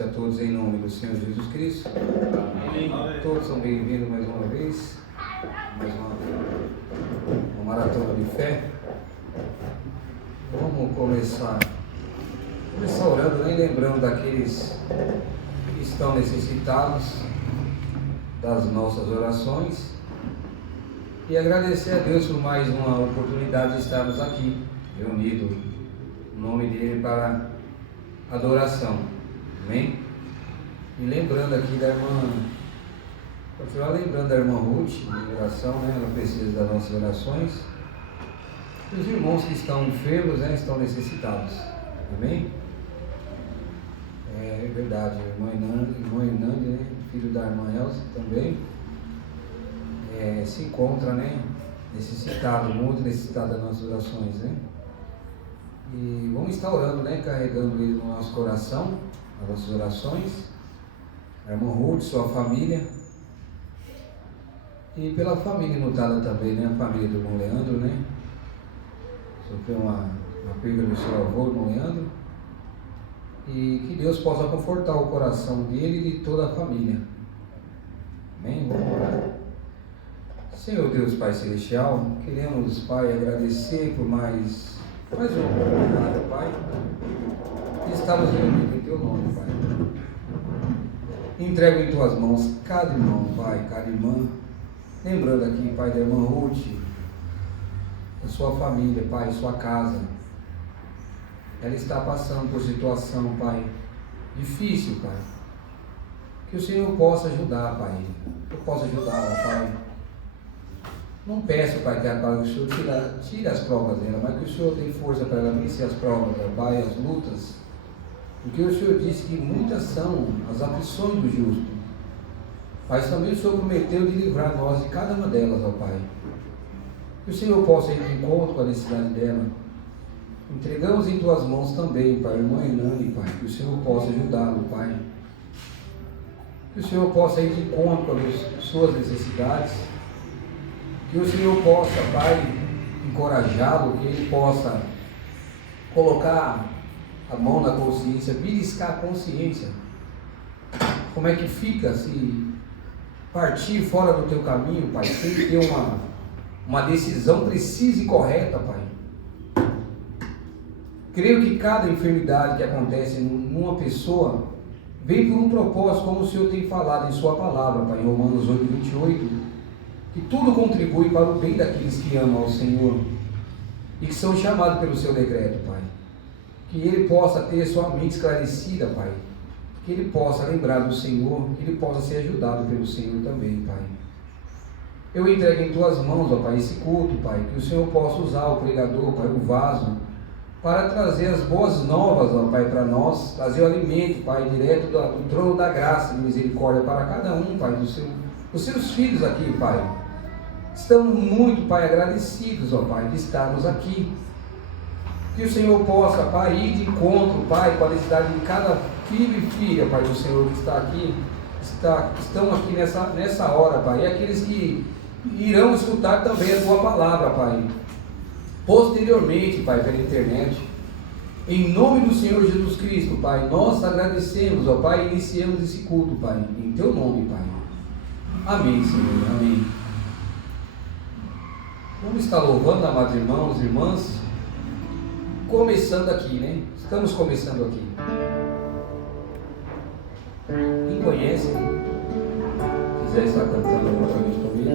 noite a todos em nome do Senhor Jesus Cristo. Amém. Todos são bem-vindos mais uma vez. Mais uma maratona de fé. Vamos começar orando, nem lembrando daqueles que estão necessitados das nossas orações e agradecer a Deus por mais uma oportunidade de estarmos aqui reunidos em nome dele para adoração. Amém? E lembrando aqui da irmã, continuar lembrando da irmã Ruth de oração, né? Ela precisa das nossas orações. Os irmãos que estão enfermos, né? Estão necessitados. Amém? É verdade, irmã Hernande, né? Filho da irmã Elsa também se encontra, né? Necessitado, muito necessitado das nossas orações, né? E vamos estar orando, né? Carregando ele no nosso coração, as nossas orações. A irmã Ruth, sua família. E pela família notada também, né? A família do irmão Leandro, né? Sofreu uma perda do seu avô, irmão Leandro. E que Deus possa confortar o coração dele e de toda a família. Amém? Vamos orar. Senhor Deus Pai Celestial, queremos, Pai, agradecer por mais uma oportunidade, Pai, de estarmos reunidos em Teu nome, Pai. Entrego em Tuas mãos cada irmão, Pai, cada irmã. Lembrando aqui, Pai, da irmã Ruth, da sua família, Pai, sua casa. Ela está passando por situação, Pai, difícil, Pai. Que o Senhor possa ajudar, Pai. Que eu possa ajudá-la, Pai. Não peço, Pai, que o Senhor tire as provas dela, mas que o Senhor dê força para ela vencer as provas, Pai, as lutas. Porque o Senhor disse que muitas são as aflições do justo. Mas também o Senhor prometeu de livrar nós de cada uma delas, ó Pai. Que o Senhor possa ir de encontro com a necessidade dela. Entregamos em Tuas mãos também, Pai, a irmã Hernani, Pai, que o Senhor possa ajudá-lo, Pai. Que o Senhor possa ir de encontro com as suas necessidades. Que o Senhor possa, Pai, encorajá-lo, que ele possa colocar a mão na consciência, beliscar a consciência. Como é que fica se partir fora do Teu caminho, Pai, sem ter uma decisão precisa e correta, Pai. Creio que cada enfermidade que acontece numa pessoa vem por um propósito, como o Senhor tem falado em Sua palavra, Pai, em Romanos 8:28, que tudo contribui para o bem daqueles que amam ao Senhor e que são chamados pelo Seu decreto, Pai. Que ele possa ter sua mente esclarecida, Pai. Que ele possa lembrar do Senhor, que ele possa ser ajudado pelo Senhor também, Pai. Eu entrego em Tuas mãos, ó Pai, esse culto, Pai, que o Senhor possa usar o pregador, Pai, o vaso, para trazer as boas novas, ó Pai, para nós, trazer o alimento, Pai, direto do trono da graça e misericórdia para cada um, Pai, dos seus filhos aqui, Pai. Estamos muito, Pai, agradecidos, ó Pai, de estarmos aqui. Que o Senhor possa, Pai, ir de encontro, Pai, com a necessidade de cada filho e filha, Pai, do Senhor que está aqui, estão aqui nessa hora, Pai, e aqueles que irão escutar também a Tua palavra, Pai, posteriormente, Pai, pela internet. Em nome do Senhor Jesus Cristo, Pai, nós agradecemos, ó Pai, e iniciamos esse culto, Pai, em Teu nome, Pai. Amém, Senhor, amém. Vamos estar louvando, amados irmãos e irmãs, começando aqui, né? Estamos começando aqui. Quem conhece, quiser estar cantando novamente comigo.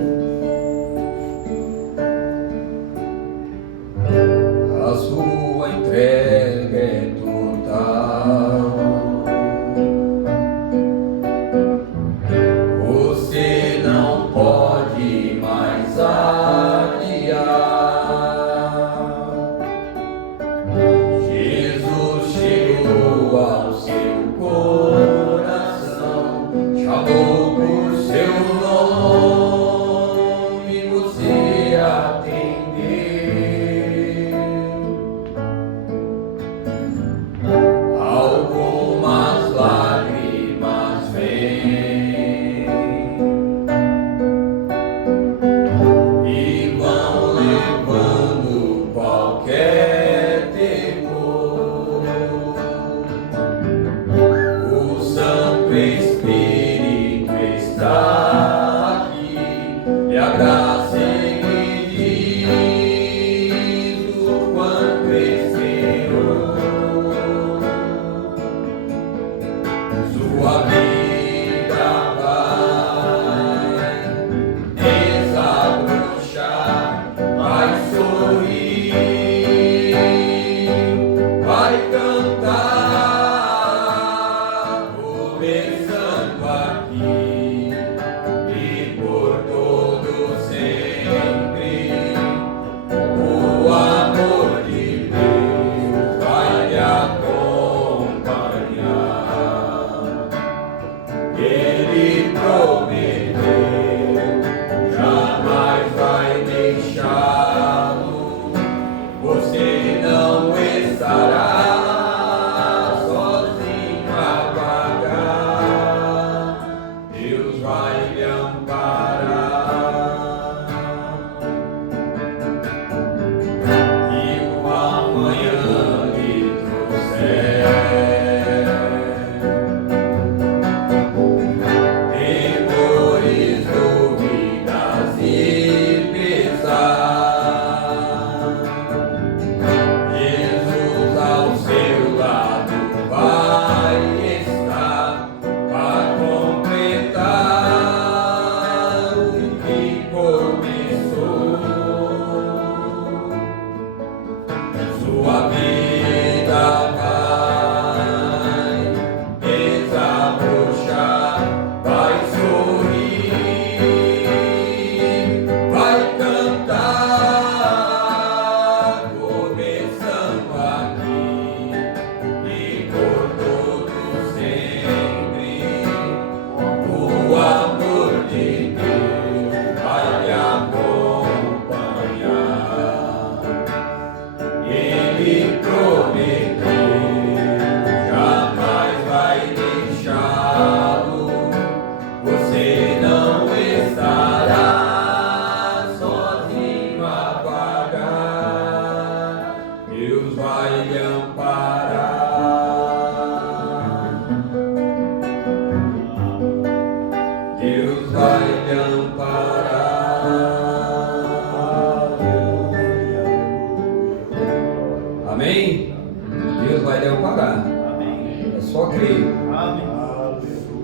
A sua entrega é total. Você não pode mais adiar. Jesus chegou ao seu coração, chamou por seu nome.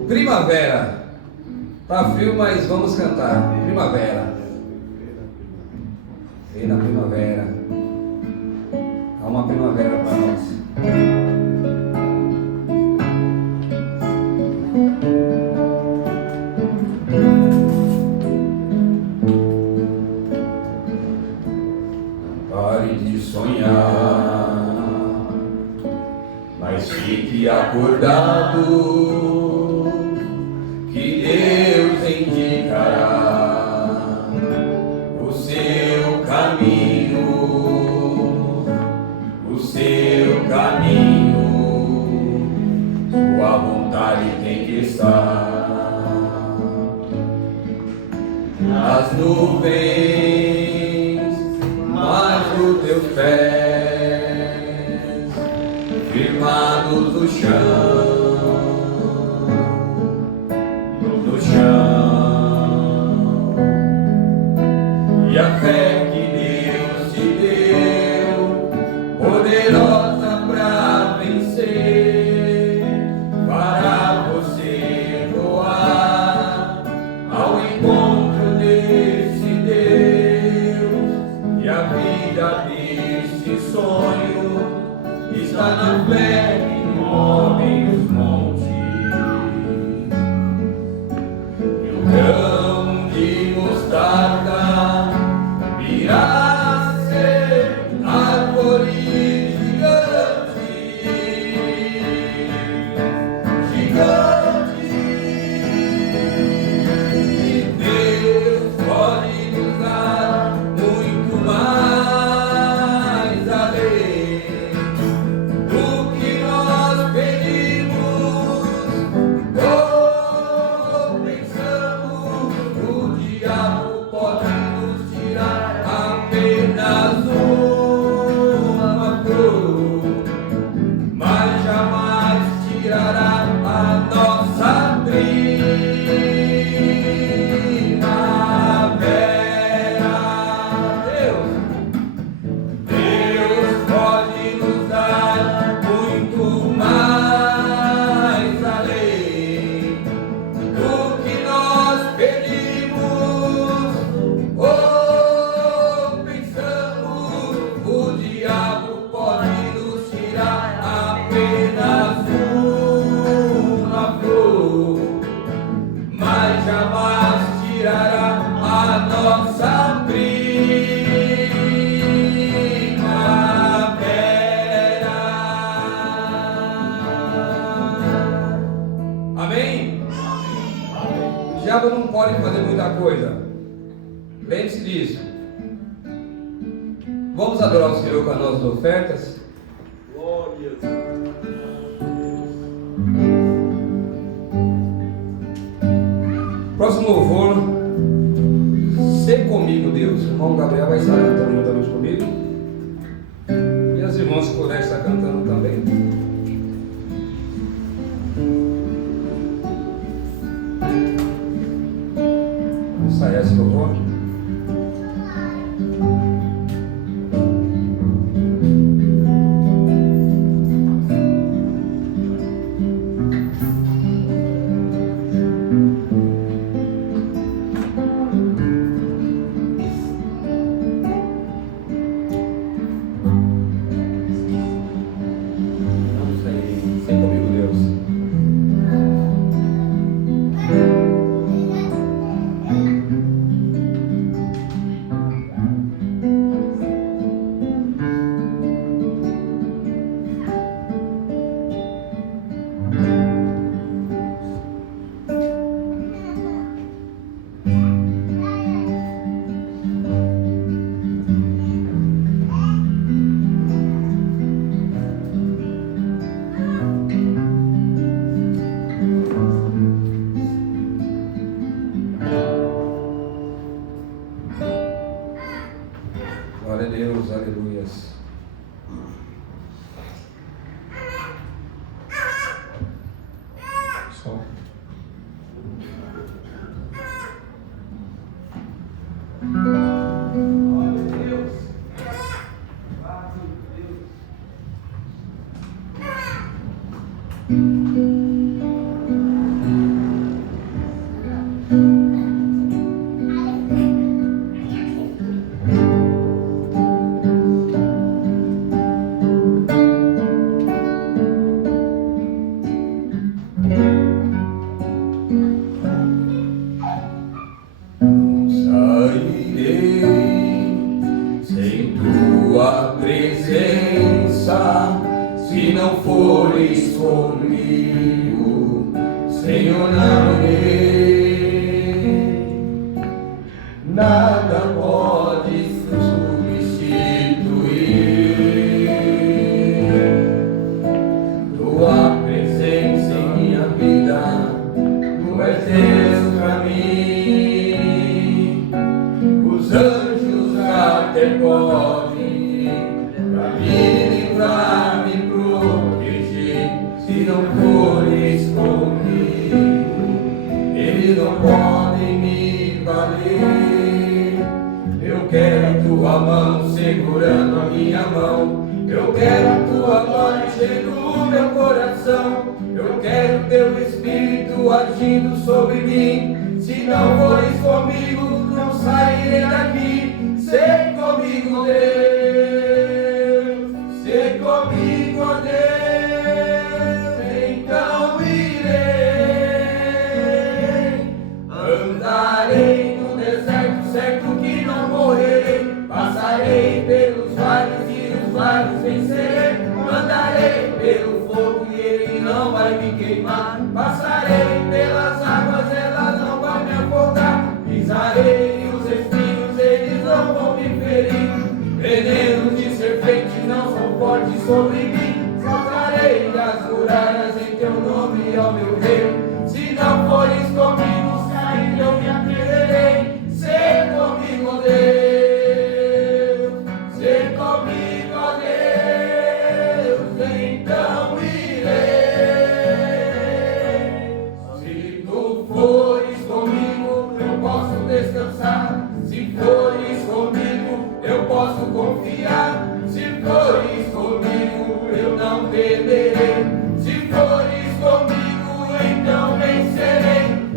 Primavera. Tá frio, mas vamos cantar. Primavera. Vem na primavera. Há uma primavera para nós. Pare de sonhar, mas fique acordado. As nuvens, mas os teus pés firmados no chão, e a fé que Deus te deu, poderosa pra vencer, para você voar ao encontro desse Deus, e a vida desse sonho está na fé que move os montes, e o grão de mostarda virá a ser árvore gigante, gigante. Deus pode nos dar muito mais além do que nós pedimos ou pensamos. O diabo pode nos tirar apenas uma flor, mas jamais tirará a nossa primavera. Deus pode nos dar muito mais além do que nós pedimos ou pensamos. O diabo pode nos tirar apenas diabo não pode fazer muita coisa. Lembre-se disso. Vamos adorar o Senhor com as nossas ofertas? Glória. Próximo louvor. Ser comigo, Deus. O irmão Gabriel vai estar cantando juntamente comigo. E as irmãs que puderem estar cantando também. Vamos ensaiar esse louvor. Glória a Deus, aleluias. Só. Glória a Deus. Glória a Deus. Se não fores comigo, Senhor, não irei. Nada pode substituir tua presença em minha vida. Tu és Deus pra mim. Os anjos até podem pra me livrar, me proteger. Se não fores comigo, eles não podem me valer. Eu quero tua mão segurando a minha mão. Eu quero a tua glória enchendo o meu coração. Eu quero teu Espírito agindo sobre mim. Se não fores comigo, não sairei daqui. Sei comigo, Deus. Sei comigo, ó Deus. Então irei. Andarei no deserto, certo que não morrerei. Passarei pelos vales e os vales vencerei. Andarei pelo fogo e ele não vai me queimar. Passarei pelas águas, ela não vai me afogar. Pisarei os espinhos, eles não vão me ferir. Venenos de serpentes não são fortes sobre mim. Saltarei as muralhas em teu nome, ó meu rei. Se não fores comigo, sair eu me perderei. Ser comigo, Deus. Ser comigo, ó Deus. Então irei. Se tu fores comigo, eu posso descansar. Se fores comigo, eu posso confiar. Se fores comigo, eu não temerei. Se fores comigo, então vencerei.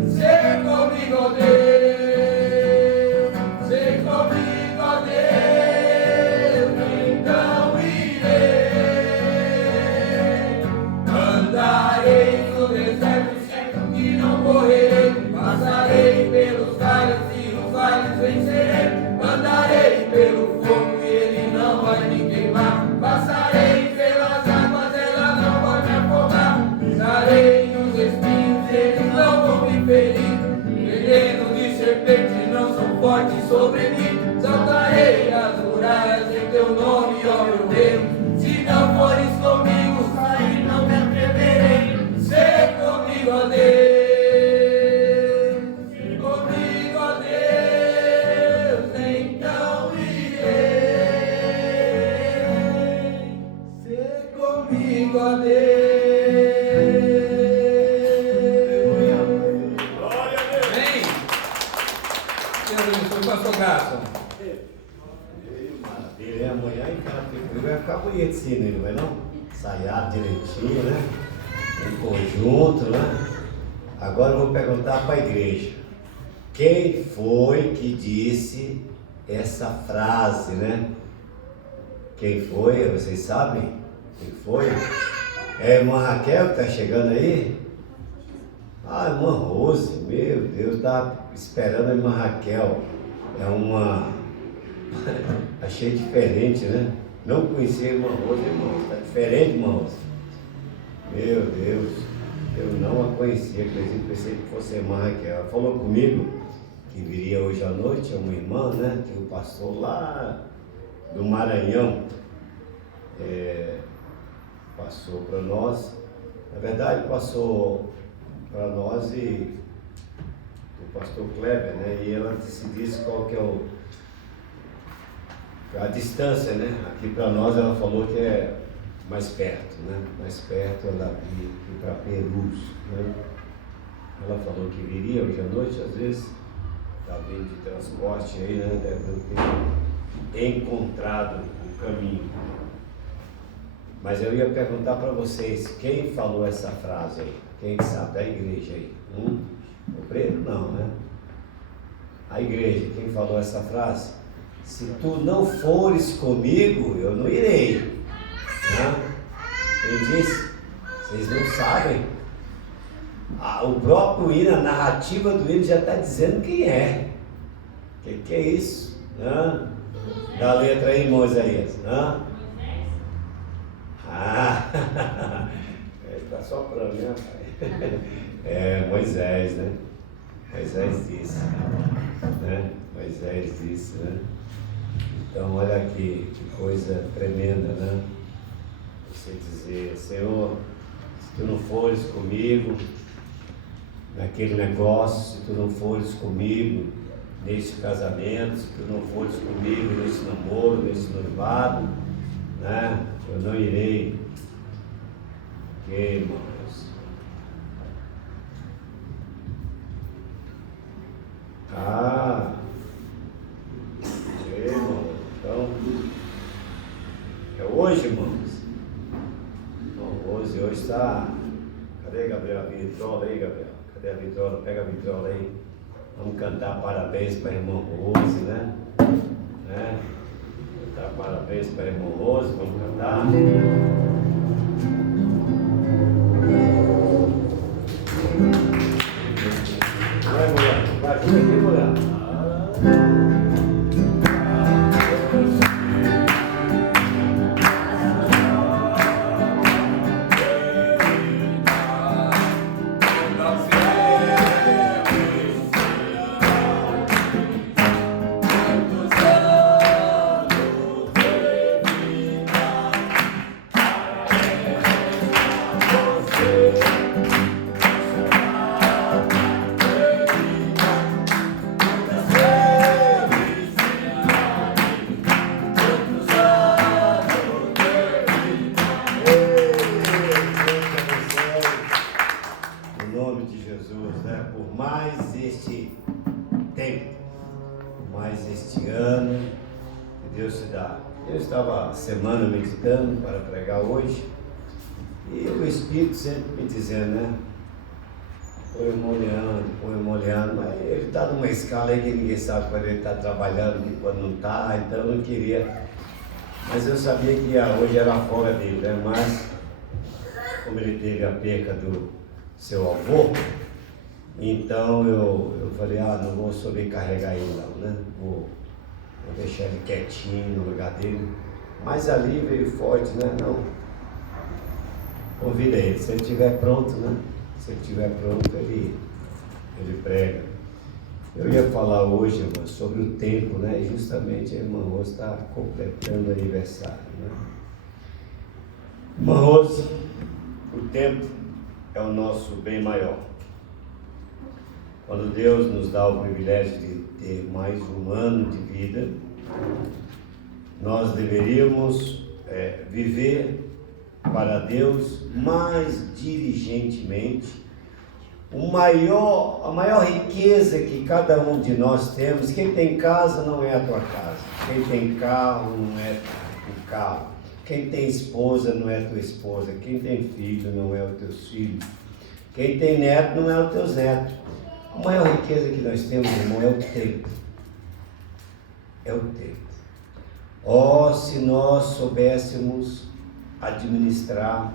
morte sobre mim. Saltarei as muralhas em teu nome, ó meu Deus. Se não fores comigo, sair não me atreverei. Ser comigo, ó Deus. Ser comigo, ó Deus. Então irei. Ser comigo, ó Deus. Graça. Maravilha, amanhã em casa vai ficar bonito sim, não vai não? Ensaiado direitinho, né? Em conjunto, né? Agora eu vou perguntar para a igreja. Quem foi que disse essa frase, né? Quem foi? Vocês sabem? Quem foi? É a irmã Raquel que está chegando aí? Ah, irmã Rose, meu Deus, estava esperando a irmã Raquel. É uma... Achei diferente, né? Não conhecia a irmã Rose, irmão. Está diferente, irmã Rose. Meu Deus, eu não a conhecia, acredito, pensei que fosse a irmã Raquel. Ela falou comigo que viria hoje à noite, é uma irmã, né? Que o pastor lá do Maranhão passou para nós. Na verdade, passou para nós e o pastor Kleber, né? E ela disse qual que é a distância, né? Aqui para nós ela falou que é mais perto, né? Mais perto ela ir para Perus, né? Ela falou que viria hoje à noite, às vezes está vindo de transporte aí, né? Deve não ter encontrado o caminho. Mas eu ia perguntar para vocês, quem falou essa frase aí? Quem sabe da igreja aí? O preto não, né? A igreja, quem falou essa frase? Se tu não fores comigo, eu não irei. Né? Quem disse? Vocês não sabem. O próprio hino, a narrativa do hino já está dizendo quem é. O que é isso? Né? Dá a letra aí, Moisés. Né? Está só para mim, rapaz. É Moisés, né? Moisés disse, né? Moisés disse, né? Então, olha aqui, que coisa tremenda, né? Você dizer, Senhor, se tu não fores comigo naquele negócio, se tu não fores comigo nesse casamento, se tu não fores comigo nesse namoro, nesse noivado, né? Eu não irei. Que, irmãos? Irmão, então, é hoje, irmãos. Então, hoje está. Cadê, Gabriel? A vitrola aí, Gabriel? Cadê a vitrola? Pega a vitrola aí. Vamos cantar parabéns para a irmã Rose, né? Cantar parabéns para a irmã Rose, vamos cantar. Vai, mulher. Vai, fica aqui, mulher. Semana meditando para pregar hoje, e o Espírito sempre me dizendo, né? Põe molhando, mas ele está numa escala aí que ninguém sabe quando ele está trabalhando e quando não está, então eu não queria, mas eu sabia que hoje era a folga dele, né? Mas como ele teve a perca do seu avô, então eu falei, não vou sobrecarregar ele não, né? Vou deixar ele quietinho no lugar dele. Mas ali veio forte, né? Não. Convida ele. Se ele estiver pronto, né? Se ele estiver pronto, ele prega. Eu ia falar hoje, irmã, sobre o tempo, né? E justamente a irmã Rose está completando aniversário, né? Irmã Rose, o tempo é o nosso bem maior. Quando Deus nos dá o privilégio de ter mais um ano de vida, nós deveríamos viver para Deus mais diligentemente. A maior riqueza que cada um de nós temos, quem tem casa não é a tua casa, quem tem carro não é o carro, quem tem esposa não é a tua esposa, quem tem filho não é os teus filhos, quem tem neto não é os teus netos. A maior riqueza que nós temos, irmão, é o tempo. É o tempo. Oh, se nós soubéssemos administrar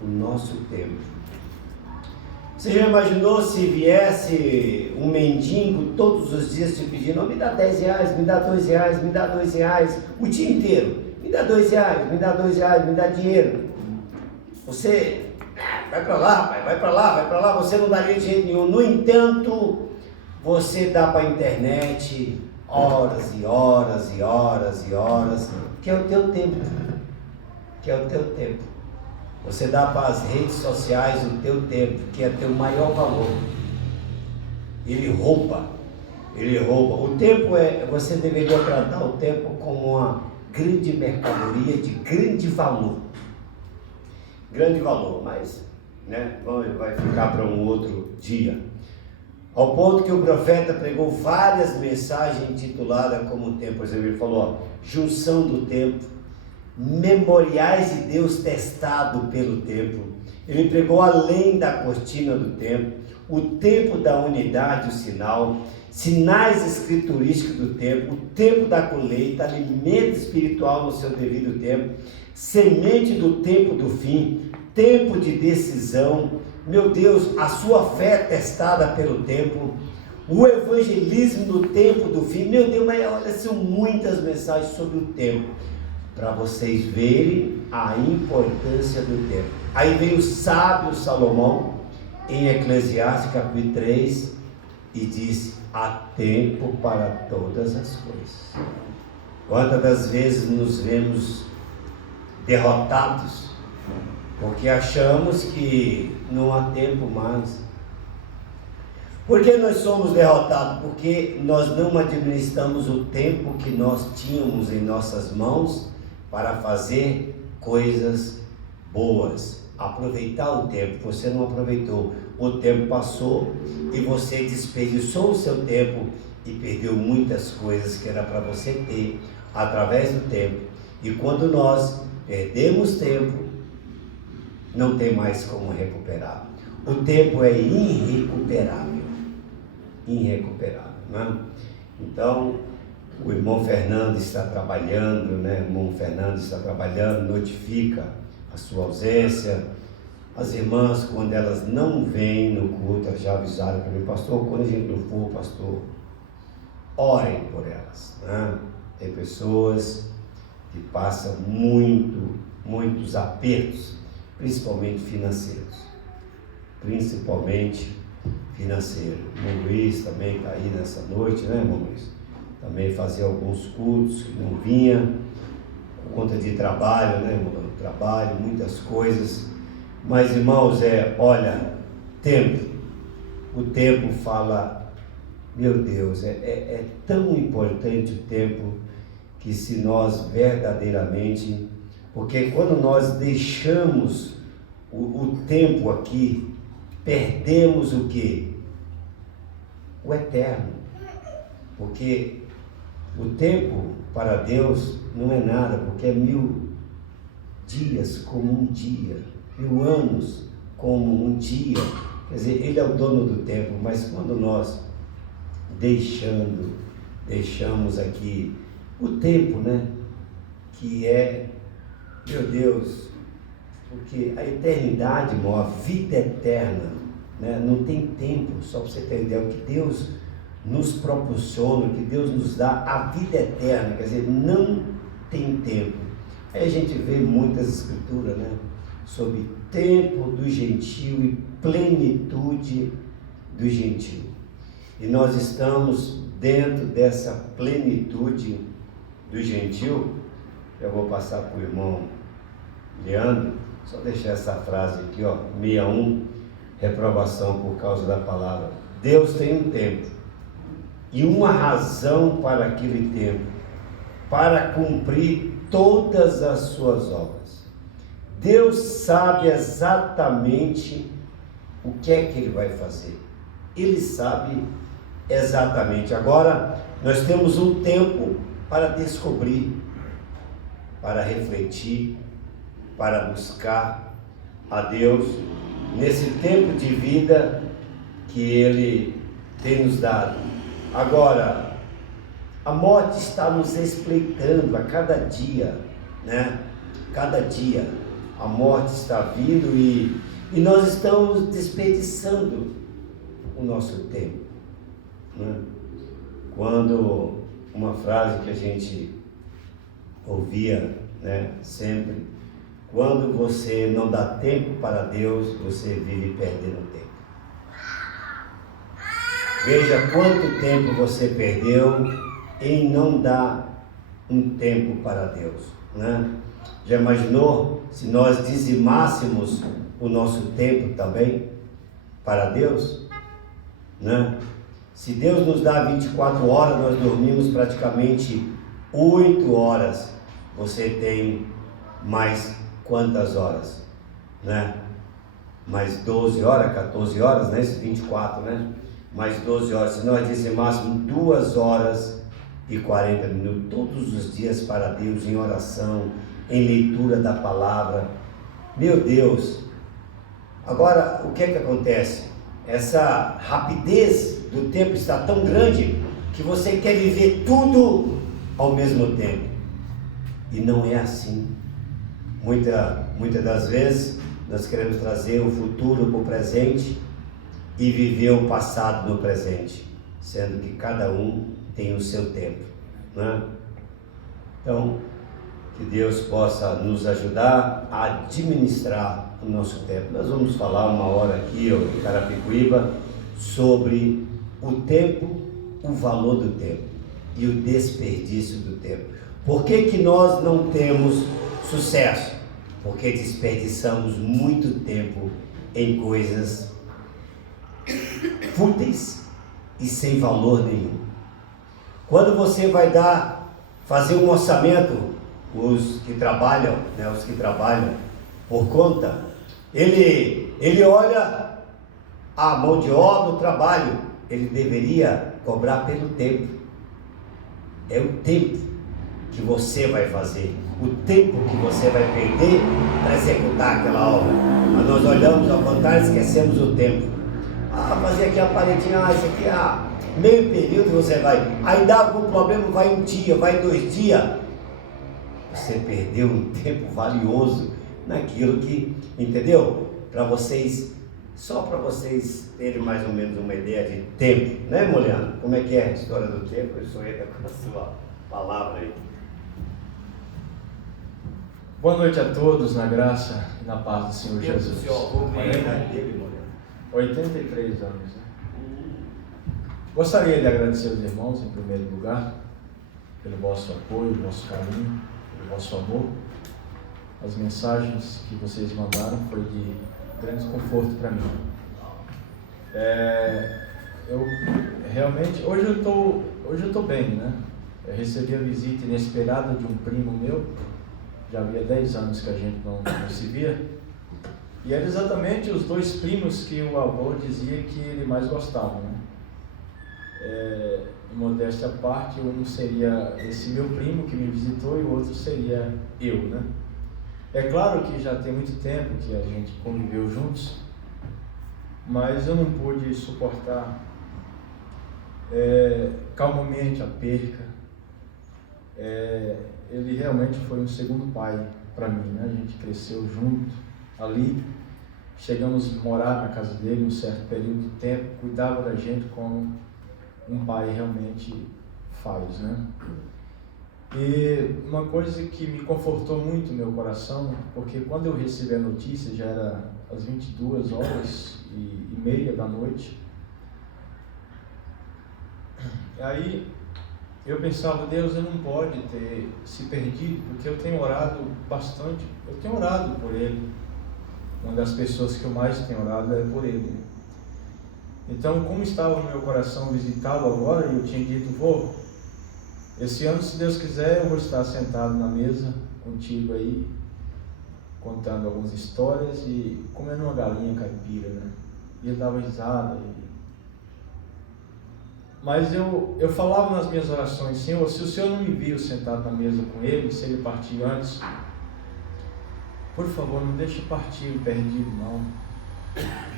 o nosso tempo. Você já imaginou se viesse um mendigo todos os dias te pedindo, me dá 10 reais, me dá 2 reais, me dá 2 reais, o dia inteiro, me dá 2 reais, me dá 2 reais, me dá dinheiro. Você, vai para lá, pai, vai para lá, vai para lá, você não daria de jeito nenhum. No entanto, você dá para a internet horas e horas e horas e horas, que é o teu tempo, que é o teu tempo. Você dá para as redes sociais o teu tempo, que é teu maior valor. Ele rouba. O tempo você deveria tratar o tempo como uma grande mercadoria de grande valor. Grande valor, mas vai ficar para um outro dia. Ao ponto que o profeta pregou várias mensagens intituladas como tempo. Por exemplo, ele falou, junção do tempo, memoriais de Deus testado pelo tempo. Ele pregou além da cortina do tempo, o tempo da unidade, o sinal, sinais escriturísticos do tempo, o tempo da colheita, alimento espiritual no seu devido tempo, semente do tempo do fim, tempo de decisão. Meu Deus, a sua fé testada pelo tempo, o evangelismo no tempo do fim. Meu Deus, mas olha, são muitas mensagens sobre o tempo, para vocês verem a importância do tempo. Aí vem o sábio Salomão, em Eclesiastes capítulo 3, e diz, há tempo para todas as coisas. Quantas das vezes nos vemos derrotados, porque achamos que não há tempo mais. Por que nós somos derrotados? Porque nós não administramos o tempo que nós tínhamos em nossas mãos para fazer coisas boas, aproveitar o tempo. Você não aproveitou, o tempo passou e você desperdiçou o seu tempo e perdeu muitas coisas que era para você ter através do tempo. E quando nós perdemos tempo, não tem mais como recuperar. O tempo é irrecuperável, né? Então, o irmão Fernando está trabalhando, né? O irmão Fernando está trabalhando, notifica a sua ausência. As irmãs, quando elas não vêm no culto, elas já avisaram para mim, pastor, quando a gente não for, pastor, orem por elas, né? Tem pessoas que passam muitos apertos, principalmente financeiros. O irmão Luiz também está aí nessa noite, né, irmão Luiz? Também fazia alguns cultos que não vinha, por conta de trabalho, né, irmão? Trabalho, muitas coisas. Mas, irmãos, olha, tempo. O tempo fala, meu Deus, é tão importante o tempo, que se nós verdadeiramente, porque quando nós deixamos o tempo aqui, perdemos o quê? O eterno. Porque o tempo para Deus não é nada, porque é 1000 dias como um dia, 1000 anos como um dia. Quer dizer, Ele é o dono do tempo, mas quando nós deixamos aqui o tempo, né? Que é, meu Deus, porque a eternidade, irmão, a vida eterna, né? Não tem tempo, só para você ter ideia, o que Deus nos proporciona, o que Deus nos dá, a vida eterna, quer dizer, não tem tempo. Aí a gente vê muitas escrituras, né? Sobre tempo do gentio e plenitude do gentio. e nós estamos dentro dessa plenitude do gentil. Eu vou passar para o irmão Leandro, só deixar essa frase aqui, ó, 61, reprovação por causa da palavra. Deus tem um tempo e uma razão para aquele tempo, para cumprir todas as suas obras. Deus sabe exatamente o que é que Ele vai fazer. Ele sabe exatamente. Agora, nós temos um tempo para descobrir, para refletir, para buscar a Deus nesse tempo de vida que Ele tem nos dado. Agora, a morte está nos explicando a cada dia, né? Cada dia a morte está vindo e nós estamos desperdiçando o nosso tempo, né? Quando uma frase que a gente ouvia, né, sempre: quando você não dá tempo para Deus, você vive perdendo tempo. Veja quanto tempo você perdeu em não dar um tempo para Deus, né? Já imaginou se nós dizimássemos o nosso tempo também para Deus, né? Se Deus nos dá 24 horas, nós dormimos praticamente 8 horas. Você tem mais quantas horas, né? Mais 12 horas, 14 horas, né? Esses 24, né? Mais 12 horas. Se nós dizimássemos 2 horas e 40 minutos todos os dias para Deus, em oração, em leitura da palavra, meu Deus. Agora, o que é que acontece? Essa rapidez do tempo está tão grande que você quer viver tudo ao mesmo tempo, e não é assim. Muitas das vezes nós queremos trazer o futuro para o presente e viver o passado no presente, sendo que cada um tem o seu tempo, né? Então, que Deus possa nos ajudar a administrar o nosso tempo. Nós vamos falar uma hora aqui em Carapicuíba sobre o tempo, o valor do tempo e o desperdício do tempo. Por que nós não temos sucesso? Porque desperdiçamos muito tempo em coisas fúteis e sem valor nenhum. Quando você vai fazer um orçamento, os que trabalham por conta, ele olha a mão de obra, o trabalho, ele deveria cobrar pelo tempo. É o tempo que você vai fazer, o tempo que você vai perder para executar aquela obra. Mas nós olhamos ao contrário e esquecemos o tempo. Fazer aqui a paredinha, isso aqui, meio período você vai, aí dá algum problema, vai um dia, vai 2 dias, você perdeu um tempo valioso naquilo que, entendeu? Para vocês, só para vocês terem mais ou menos uma ideia de tempo, né, Moliano? Como é que é a história do tempo? Eu sou entra com a sua palavra aí. Boa noite a todos, na graça e na paz do Senhor Jesus. 83 anos, né? Gostaria de agradecer aos irmãos, em primeiro lugar, pelo vosso apoio, vosso carinho, pelo vosso amor. As mensagens que vocês mandaram foi de grande conforto para mim. Eu realmente, hoje eu estou bem, né? Eu recebi a visita inesperada de um primo meu. Já havia 10 anos que a gente não se via. E eram exatamente os 2 primos que o avô dizia que ele mais gostava, né? Em modéstia à parte, um seria esse meu primo que me visitou e o outro seria eu, né? É claro que já tem muito tempo que a gente conviveu juntos, mas eu não pude suportar calmamente a perca. Ele realmente foi um segundo pai para mim, né? A gente cresceu junto ali, chegamos a morar na casa dele um certo período de tempo, cuidava da gente como um pai realmente faz, né? E uma coisa que me confortou muito no meu coração, porque quando eu recebi a notícia, já era às 22h30 da noite, Aí eu pensava, Deus, eu não pode ter se perdido, porque eu tenho orado bastante, eu tenho orado por ele. Uma das pessoas que eu mais tenho orado é por ele. Então, como estava no meu coração visitá-lo agora, eu tinha dito, vô, esse ano, se Deus quiser, eu vou estar sentado na mesa contigo aí, contando algumas histórias e comendo uma galinha caipira, né? E ele dava risada. Mas eu falava nas minhas orações, Senhor, se o Senhor não me viu sentado na mesa com ele, se ele partir antes, por favor, não deixe partir perdido, não.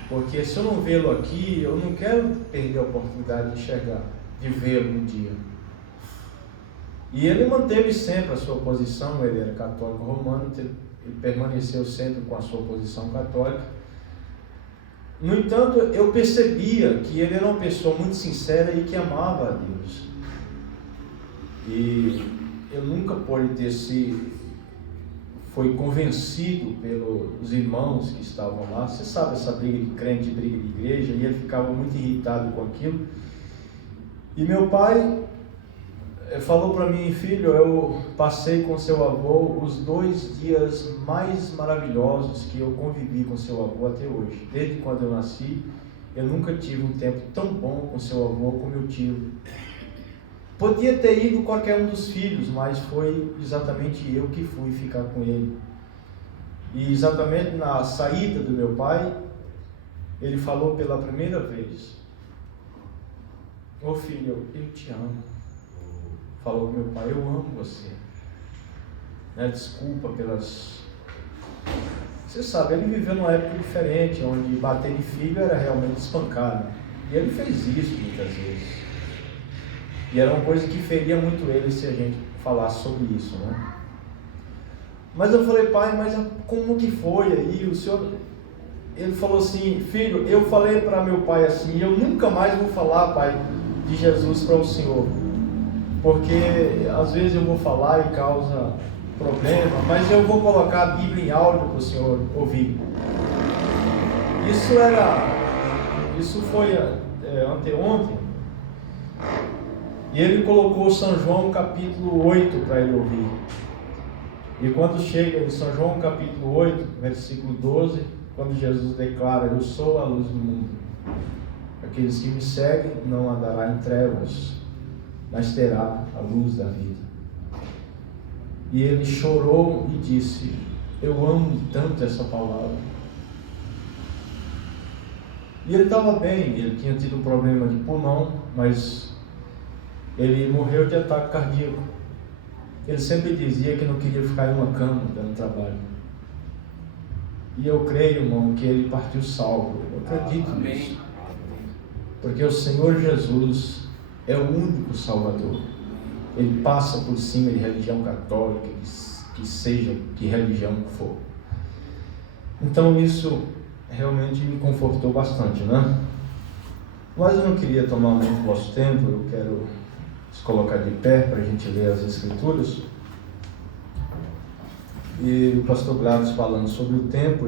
Porque se eu não vê-lo aqui, eu não quero perder a oportunidade de enxergar, de vê-lo um dia. E ele manteve sempre a sua posição, ele era católico romano, ele permaneceu sempre com a sua posição católica. No entanto, eu percebia que ele era uma pessoa muito sincera e que amava a Deus. E eu nunca pude ter foi convencido pelos irmãos que estavam lá. Você sabe essa briga de crente, briga de igreja, e ele ficava muito irritado com aquilo. E meu pai falou para mim, filho, eu passei com seu avô os 2 dias mais maravilhosos que eu convivi com seu avô até hoje. Desde quando eu nasci, eu nunca tive um tempo tão bom com seu avô como eu tive. Podia ter ido qualquer um dos filhos, mas foi exatamente eu que fui ficar com ele. E exatamente na saída do meu pai, ele falou pela primeira vez, ô filho, eu te amo. Falou com meu pai, eu amo você. Né? Desculpa pelas... Você sabe, ele viveu numa época diferente, onde bater de filho era realmente espancar, né? E ele fez isso muitas vezes. E era uma coisa que feria muito ele se a gente falasse sobre isso, né? Mas eu falei, pai, mas como que foi aí? O senhor... Ele falou assim, filho, eu falei para meu pai assim, eu nunca mais vou falar, pai, de Jesus para o senhor. Porque às vezes eu vou falar e causa problema, mas eu vou colocar a Bíblia em áudio para o senhor ouvir. Isso foi anteontem, e ele colocou São João capítulo 8 para ele ouvir. E quando chega em São João capítulo 8, versículo 12, quando Jesus declara, eu sou a luz do mundo, aqueles que me seguem não andará em trevas, mas terá a luz da vida. E ele chorou e disse, eu amo tanto essa palavra. E ele estava bem, ele tinha tido um problema de pulmão, mas ele morreu de ataque cardíaco. Ele sempre dizia que não queria ficar em uma cama dando trabalho. E eu creio, irmão, que ele partiu salvo. Eu acredito nisso. Porque o Senhor Jesus é o único Salvador. Ele passa por cima de religião católica, que seja que religião for. Então isso realmente me confortou bastante, né? Mas eu não queria tomar muito do vosso tempo, eu quero se colocar de pé para a gente ler as Escrituras. E o pastor Gladys falando sobre o tempo,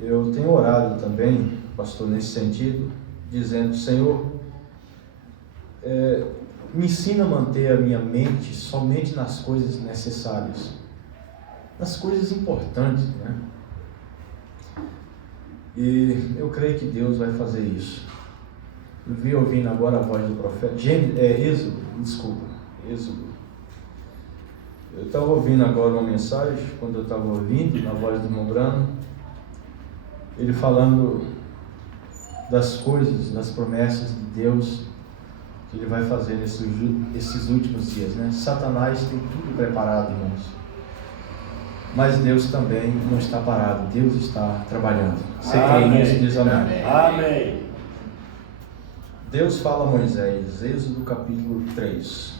eu tenho orado também, pastor, nesse sentido, dizendo, Senhor, me ensina a manter a minha mente somente nas coisas necessárias, nas coisas importantes, né? E eu creio que Deus vai fazer isso. Eu vi ouvindo agora a voz do profeta, Êxodo. Eu estava ouvindo agora uma mensagem, quando eu estava ouvindo, na voz do Mombrano, ele falando das coisas, das promessas de Deus, que Ele vai fazer nesses últimos dias, né? Satanás tem tudo preparado, irmãos. Mas Deus também não está parado, Deus está trabalhando. Você crê nisso? Diz amém. Amém. Deus fala a Moisés, Êxodo capítulo 3.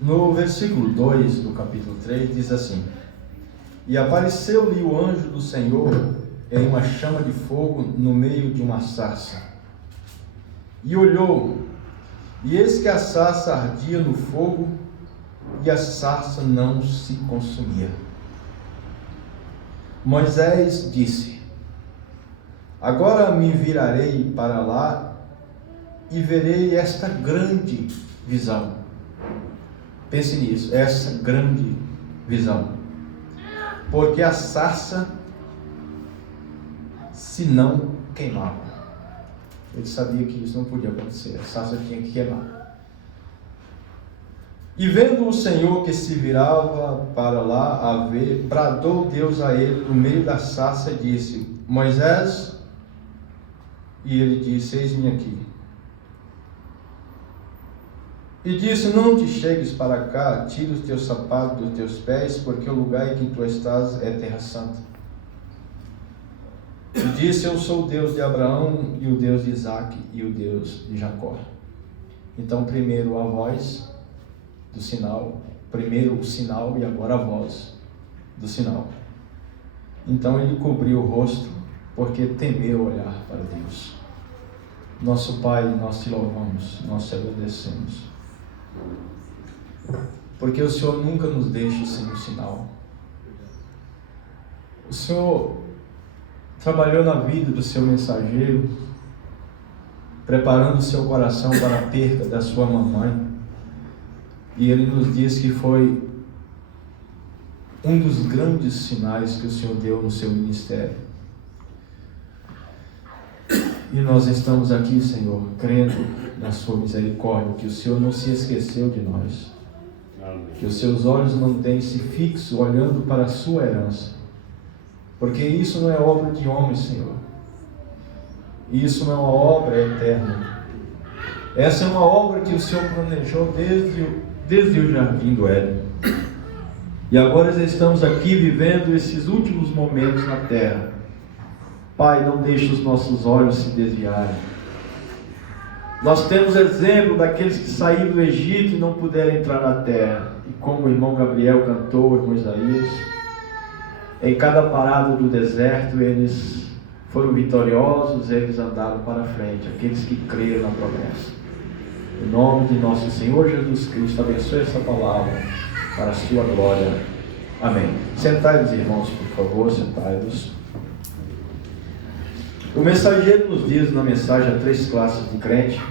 No versículo 2 do capítulo 3 diz assim: E apareceu-lhe o anjo do Senhor em uma chama de fogo no meio de uma sarça. E olhou, e eis que a sarça ardia no fogo, e a sarça não se consumia. Moisés disse: agora me virarei para lá e verei esta grande visão. Pense nisso, essa grande visão. Porque a sarça se não queimava. Ele sabia que isso não podia acontecer, a sarça tinha que queimar. E vendo o Senhor que se virava para lá a ver, bradou Deus a ele no meio da sarça e disse: Moisés, e ele disse: eis-me aqui. E disse: não te chegues para cá, tira os teus sapatos dos teus pés, porque o lugar em que tu estás é terra santa. E disse: eu sou o Deus de Abraão, e o Deus de Isaque, e o Deus de Jacó. Então primeiro a voz do sinal, primeiro o sinal e agora a voz do sinal. Então ele cobriu o rosto, porque temeu olhar para Deus. Nosso Pai, nós te louvamos, nós te agradecemos, porque o Senhor nunca nos deixa sem um sinal. O Senhor trabalhou na vida do seu mensageiro, preparando o seu coração para a perda da sua mamãe, e ele nos diz que foi um dos grandes sinais que o Senhor deu no seu ministério. E nós estamos aqui, Senhor, crendo na sua misericórdia, que o Senhor não se esqueceu de nós, que os seus olhos mantêm-se fixos, olhando para a sua herança, porque isso não é obra de homem, Senhor, isso não é uma obra eterna, essa é uma obra que o Senhor planejou desde o jardim do Éden, e agora estamos aqui vivendo esses últimos momentos na terra. Pai, não deixe os nossos olhos se desviarem. Nós temos exemplo daqueles que saíram do Egito e não puderam entrar na terra. E como o irmão Gabriel cantou, o irmão Isaías, em cada parada do deserto eles foram vitoriosos, eles andaram para frente, aqueles que creram na promessa. Em nome de nosso Senhor Jesus Cristo, abençoe essa palavra para a sua glória. Amém. Sentai-vos, irmãos, por favor, sentai-vos. O mensageiro nos diz na mensagem a 3 classes de crente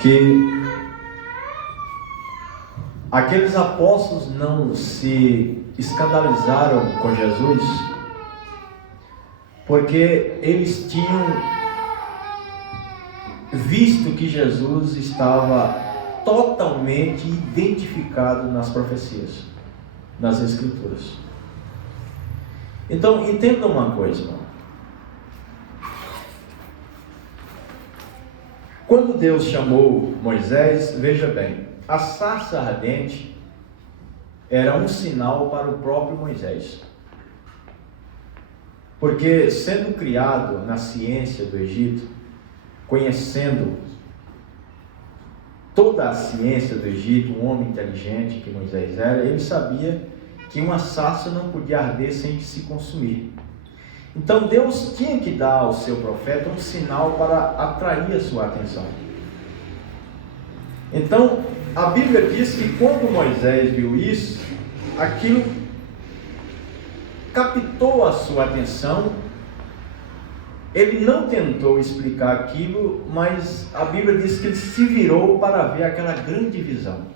que aqueles apóstolos não se escandalizaram com Jesus porque eles tinham visto que Jesus estava totalmente identificado nas profecias, nas Escrituras. Então, entenda uma coisa, irmão. Quando Deus chamou Moisés, veja bem, a sarça ardente era um sinal para o próprio Moisés. Porque, sendo criado na ciência do Egito, conhecendo toda a ciência do Egito, um homem inteligente que Moisés era, ele sabia que uma sarça não podia arder sem se consumir. Então Deus tinha que dar ao seu profeta um sinal para atrair a sua atenção. Então a Bíblia diz que quando Moisés viu isso, aquilo captou a sua atenção. Ele não tentou explicar aquilo, mas a Bíblia diz que ele se virou para ver aquela grande visão.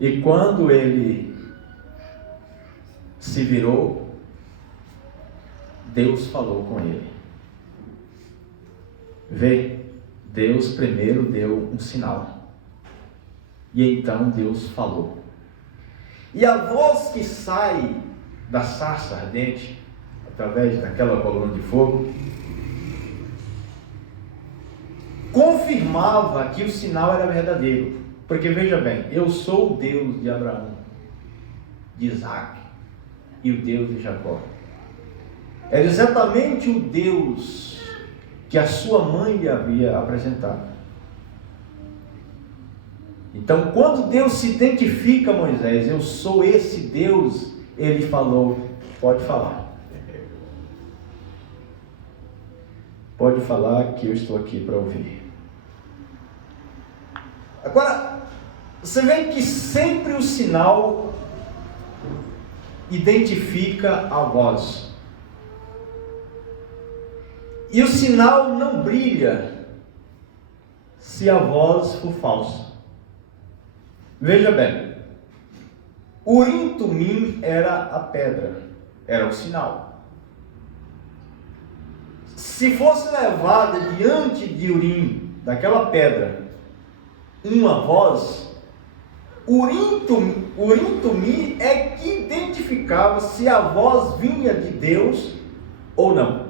E quando ele se virou, Deus falou com ele. Vê, Deus primeiro deu um sinal. E então Deus falou. E a voz que sai da sarça ardente, através daquela coluna de fogo, confirmava que o sinal era verdadeiro. Porque veja bem, eu sou o Deus de Abraão, de Isaque e o Deus de Jacó. Era exatamente o Deus que a sua mãe lhe havia apresentado. Então, quando Deus se identifica a Moisés, eu sou esse Deus, ele falou, pode falar. Pode falar que eu estou aqui para ouvir. Agora, você vê que sempre o sinal identifica a voz. E o sinal não brilha se a voz for falsa. Veja bem, Urim Tumim era a pedra, era o sinal. Se fosse levada diante de Urim, daquela pedra, uma voz, Urim Tumim é que identificava se a voz vinha de Deus ou não.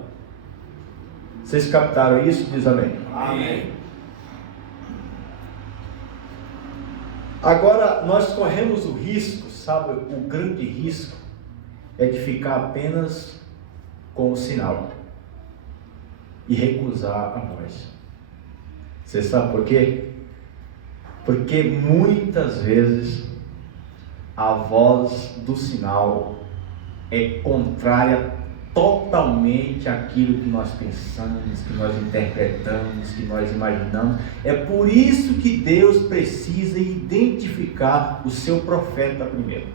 Vocês captaram isso? Diz amém. Amém. Agora, nós corremos o risco, sabe, o grande risco é de ficar apenas com o sinal e recusar a voz. Você sabe por quê? Porque muitas vezes a voz do sinal é contrária totalmente àquilo que nós pensamos, que nós interpretamos, que nós imaginamos. É por isso que Deus precisa identificar o seu profeta primeiro.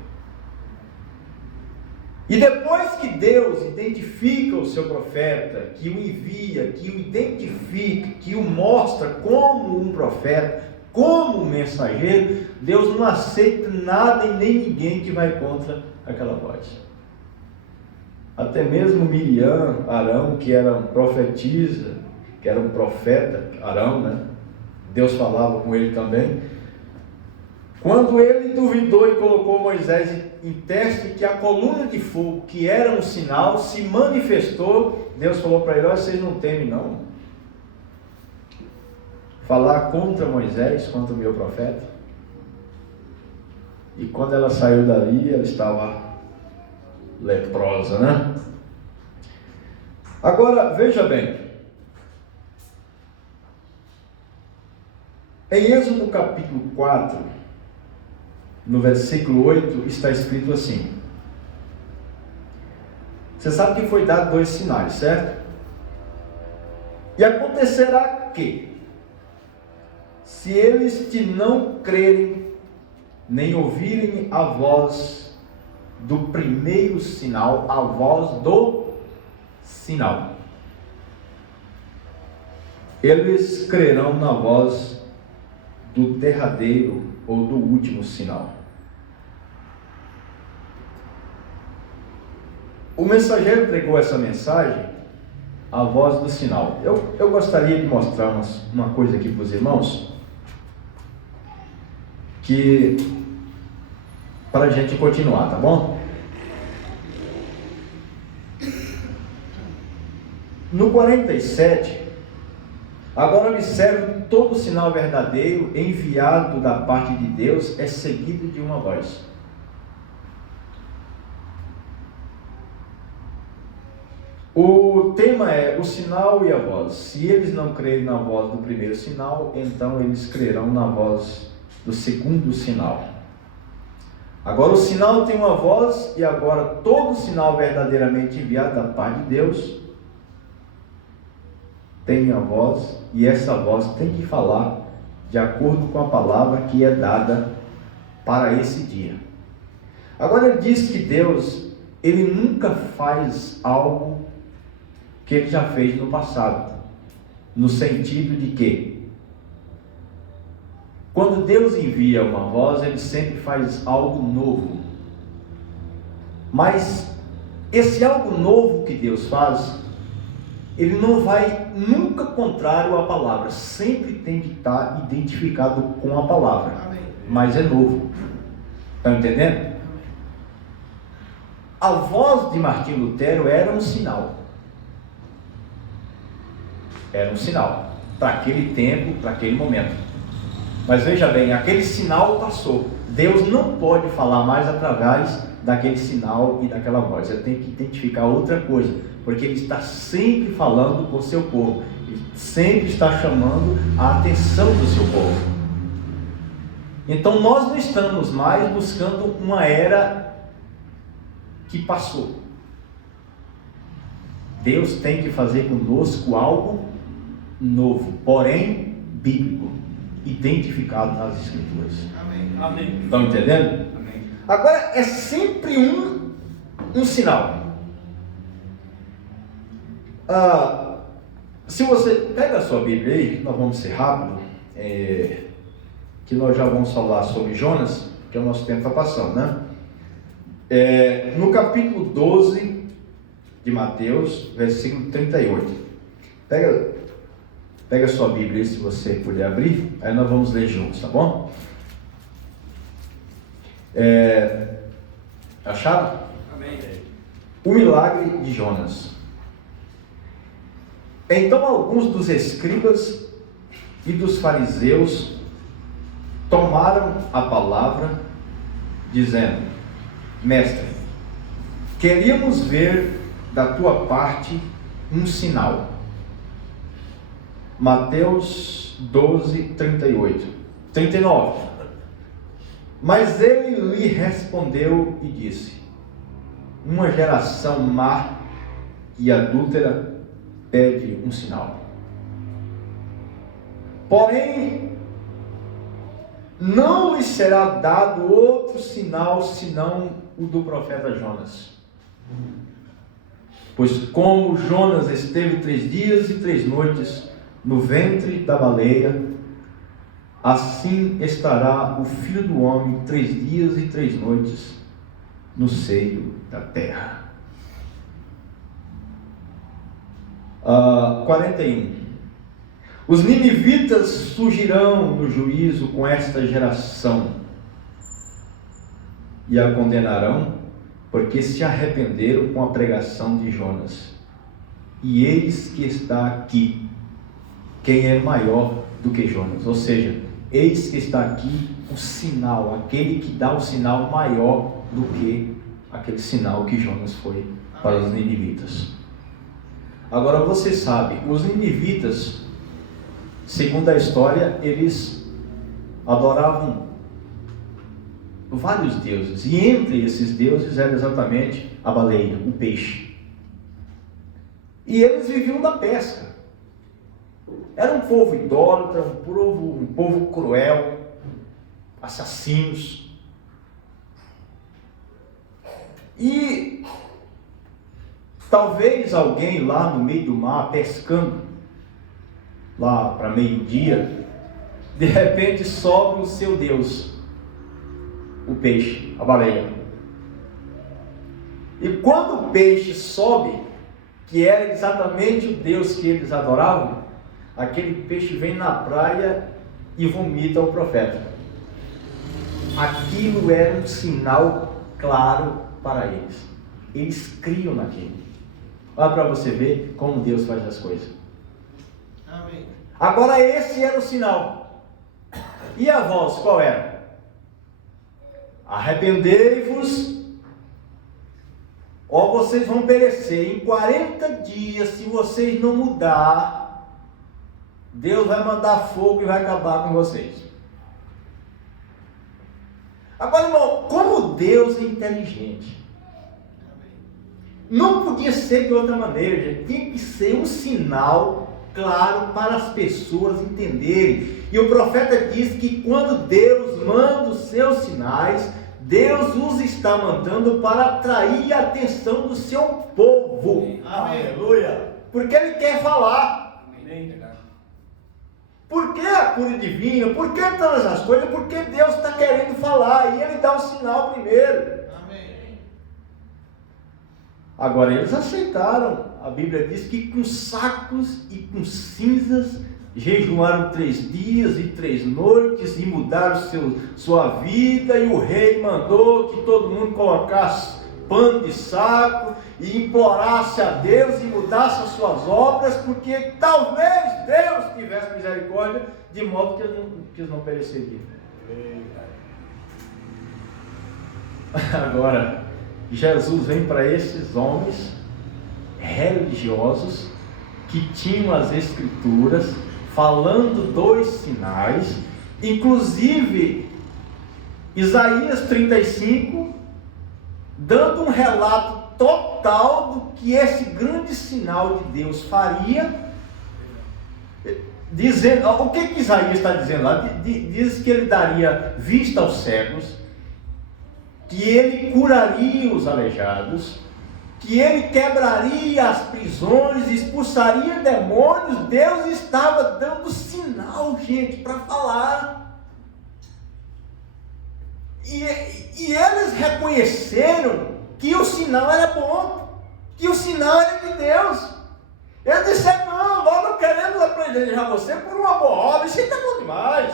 E depois que Deus identifica o seu profeta, que o envia, que o identifica, que o mostra como um profeta, como um mensageiro, Deus não aceita nada e nem ninguém que vai contra aquela voz. Até mesmo Miriam, Arão, que era um profetisa, que era um profeta, Arão, né? Deus falava com ele também. Quando ele duvidou e colocou Moisés em teste, que a coluna de fogo, que era um sinal, se manifestou, Deus falou para ele: olha, vocês não temem não? Falar contra Moisés, contra o meu profeta. E quando ela saiu dali, ela estava leprosa, né? Agora, veja bem. Em Êxodo capítulo 4, no versículo 8, está escrito assim. Você sabe que foi dado 2 sinais, certo? E acontecerá que, se eles te não crerem, nem ouvirem a voz do primeiro sinal, a voz do sinal, eles crerão na voz do derradeiro ou do último sinal. O mensageiro pregou essa mensagem, a voz do sinal. Eu gostaria de mostrar uma coisa aqui para os irmãos, que para a gente continuar, tá bom? No 47, agora observe: todo sinal verdadeiro enviado da parte de Deus é seguido de uma voz. O tema é o sinal e a voz. Se eles não crerem na voz do primeiro sinal, então eles crerão na voz do segundo sinal. Agora o sinal tem uma voz, e agora todo sinal verdadeiramente enviado da parte de Deus tem a voz, e essa voz tem que falar de acordo com a palavra que é dada para esse dia. Agora ele diz que Deus, ele nunca faz algo que ele já fez no passado, no sentido de que quando Deus envia uma voz, ele sempre faz algo novo. Mas esse algo novo que Deus faz, ele não vai nunca contrário à palavra, sempre tem que estar identificado com a palavra. Amém. Mas é novo. Está entendendo? A voz de Martinho Lutero era um sinal. Era um sinal para aquele tempo, para aquele momento. Mas veja bem, aquele sinal passou. Deus não pode falar mais através daquele sinal e daquela voz. Ele tem que identificar outra coisa, porque ele está sempre falando com o seu povo. Ele sempre está chamando a atenção do seu povo. Então nós não estamos mais buscando uma era que passou. Deus tem que fazer conosco algo novo, porém bíblico, identificado nas Escrituras. Amém. Amém. Estão entendendo? Amém. Agora é sempre um Um sinal. Se você pega a sua Bíblia aí, nós vamos ser rápido, que nós já vamos falar sobre Jonas, porque o nosso tempo está passando, né? No capítulo 12 de Mateus, versículo 38. Pega a sua Bíblia aí, se você puder abrir, aí nós vamos ler juntos, tá bom? Acharam? Amém. O milagre de Jonas. Então alguns dos escribas e dos fariseus tomaram a palavra, dizendo: Mestre, queríamos ver da tua parte um sinal. Mateus 12, 39. Mas ele lhe respondeu e disse: uma geração má e adúltera pede um sinal. Porém, não lhe será dado outro sinal senão o do profeta Jonas. Pois como Jonas esteve 3 dias e 3 noites no ventre da baleia, assim estará o Filho do Homem 3 dias e 3 noites no seio da terra. 41. Os ninivitas surgirão no juízo com esta geração e a condenarão, porque se arrependeram com a pregação de Jonas. E eis que está aqui quem é maior do que Jonas. Ou seja, eis que está aqui o sinal, aquele que dá o sinal maior do que aquele sinal que Jonas foi para os ninivitas. Agora você sabe, os ninivitas, segundo a história, eles adoravam vários deuses, e entre esses deuses era exatamente a baleia, o peixe. E eles viviam da pesca. Era um povo idólatra, um povo cruel, assassinos. E talvez alguém lá no meio do mar, pescando, lá para meio-dia, de repente sobe o seu Deus, o peixe, a baleia. E quando o peixe sobe, que era exatamente o Deus que eles adoravam, aquele peixe vem na praia e vomita o profeta. Aquilo era um sinal claro para eles. Eles criam naquilo. Olha para você ver como Deus faz as coisas. Amém. Agora esse era o sinal. E a voz qual era? Arrependei-vos, ou vocês vão perecer. Em 40 dias, se vocês não mudar, Deus vai mandar fogo e vai acabar com vocês. Agora, irmão, como Deus é inteligente, não podia ser de outra maneira, gente. Tinha que ser um sinal claro para as pessoas entenderem. E o profeta diz que quando Deus manda os seus sinais, Deus os está mandando para atrair a atenção do seu povo. Amém. Aleluia! Porque Ele quer falar. Amém. Por que a cura divina? Por que todas as coisas? Porque Deus está querendo falar e Ele dá o sinal primeiro. Amém. Agora eles aceitaram. A Bíblia diz que com sacos e com cinzas jejuaram 3 dias e 3 noites e mudaram sua vida, e o rei mandou que todo mundo colocasse pano de saco e implorasse a Deus e mudasse as suas obras, porque talvez Deus tivesse misericórdia, de modo que eles não pereceriam. Agora, Jesus vem para esses homens religiosos que tinham as escrituras falando 2 sinais, inclusive Isaías 35, dando um relato total do que esse grande sinal de Deus faria, dizendo, o que Isaías está dizendo lá? Diz que ele daria vista aos cegos, que ele curaria os aleijados, que ele quebraria as prisões, expulsaria demônios. Deus estava dando sinal, gente, para falar. E eles reconheceram que o sinal era bom, que o sinal era de Deus. Eles disseram: não, nós não queremos apedrejar você por uma boa obra, isso aí está bom demais.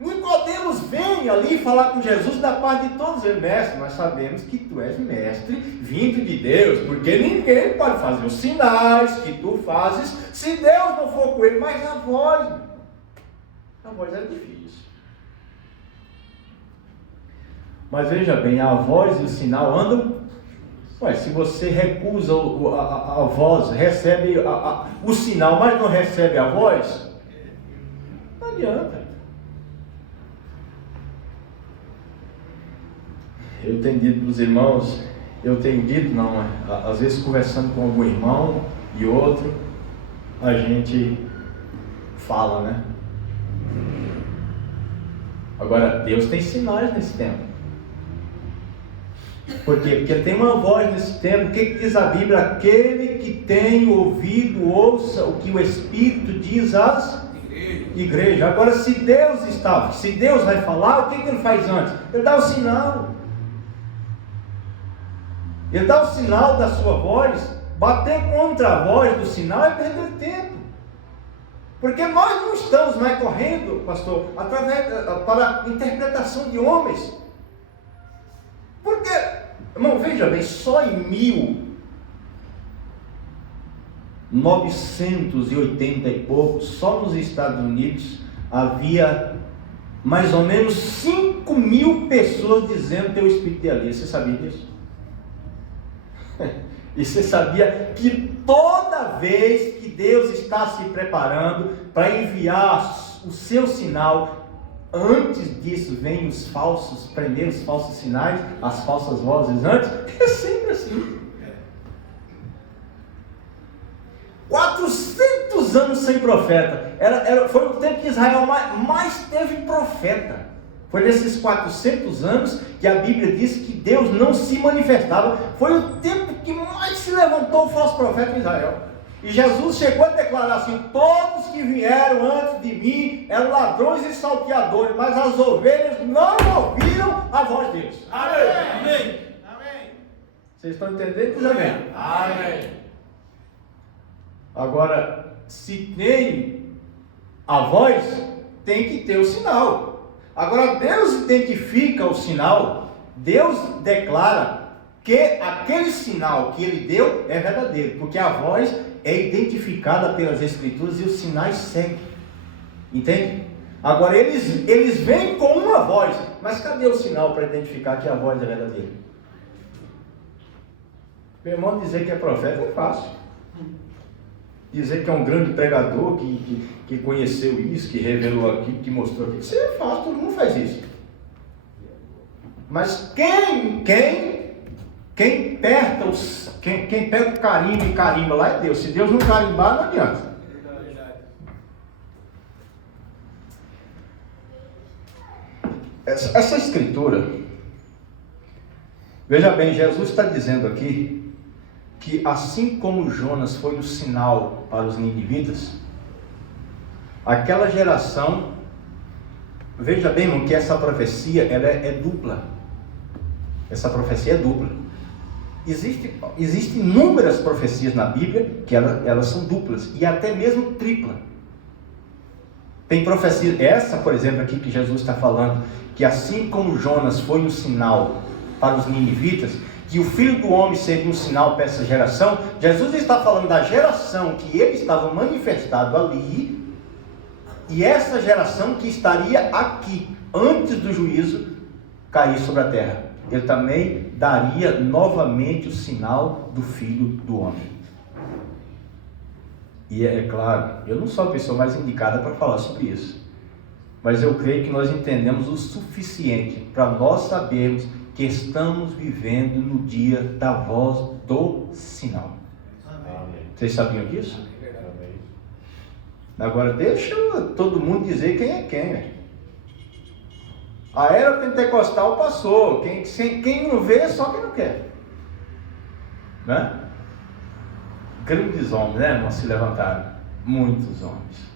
Nicodemos vem ali falar com Jesus da parte de todos eles: mestre, nós sabemos que tu és mestre vindo de Deus, porque ninguém pode fazer os sinais que tu fazes se Deus não for com ele. Mas a voz é difícil. Mas veja bem, a voz e o sinal andam. Se você recusa a voz, recebe o sinal, mas não recebe a voz, não adianta. Eu tenho dito para os irmãos, às vezes conversando com algum irmão e outro, a gente fala, né? Agora, Deus tem sinais nesse tempo. Por quê? Porque tem uma voz nesse tempo. O que diz a Bíblia? Aquele que tem ouvido, ouça o que o Espírito diz às igrejas. Agora, se Deus vai falar, o que ele faz antes? Ele dá o sinal. Ele dá o sinal da sua voz. Bater contra a voz do sinal é perder tempo. Porque nós não estamos mais correndo, pastor, para a interpretação de homens. Porque, irmão, veja bem, só em 1980 e pouco, só nos Estados Unidos, havia mais ou menos 5.000 pessoas dizendo ter o espírito de Elias. Você sabia disso? E você sabia que toda vez que Deus está se preparando para enviar o seu sinal, antes disso vem os primeiros falsos sinais, as falsas vozes antes? É sempre assim. 400 anos sem profeta. Foi o tempo que Israel mais teve profeta. Foi nesses 400 anos que a Bíblia diz que Deus não se manifestava. Foi o tempo que mais se levantou o falso profeta em Israel. E Jesus chegou a declarar assim: todos que vieram antes de mim eram ladrões e salteadores, mas as ovelhas não ouviram a voz deles. Amém. Vocês estão entendendo? Diz amém. Amém. Agora, se tem a voz, tem que ter o sinal. Agora, Deus identifica o sinal. Deus declara que aquele sinal que ele deu é verdadeiro, porque a voz é identificada pelas Escrituras e os sinais seguem. Entende? Agora, eles vêm com uma voz, mas cadê o sinal para identificar que a voz é verdadeira? Meu irmão, dizer que é profeta é fácil. Dizer que é um grande pregador, que conheceu isso, que revelou aqui, que mostrou aqui, isso é fácil, todo mundo faz isso. Mas quem pega o carimbo e carimba lá é Deus. Se Deus não carimbar, não adianta. Essa escritura, veja bem, Jesus está dizendo aqui que assim como Jonas foi o sinal para os ninivitas, aquela geração, veja bem, irmão, que essa profecia ela é dupla. Essa profecia é dupla. Existem inúmeras profecias na Bíblia que elas são duplas e até mesmo tripla. Tem profecia, essa por exemplo aqui que Jesus está falando, que assim como Jonas foi um sinal para os ninivitas, que o Filho do Homem seria um sinal para essa geração. Jesus está falando da geração que ele estava manifestado ali, e essa geração que estaria aqui, antes do juízo cair sobre a terra. Ele também daria novamente o sinal do Filho do Homem. E é claro, eu não sou a pessoa mais indicada para falar sobre isso, mas eu creio que nós entendemos o suficiente para nós sabermos que estamos vivendo no dia da voz do sinal. Amém. Vocês sabiam disso? Agora deixa todo mundo dizer quem é quem. A era pentecostal passou. Quem não vê, só quem não quer. Né? Grandes homens, né, irmão, se levantaram. Muitos homens.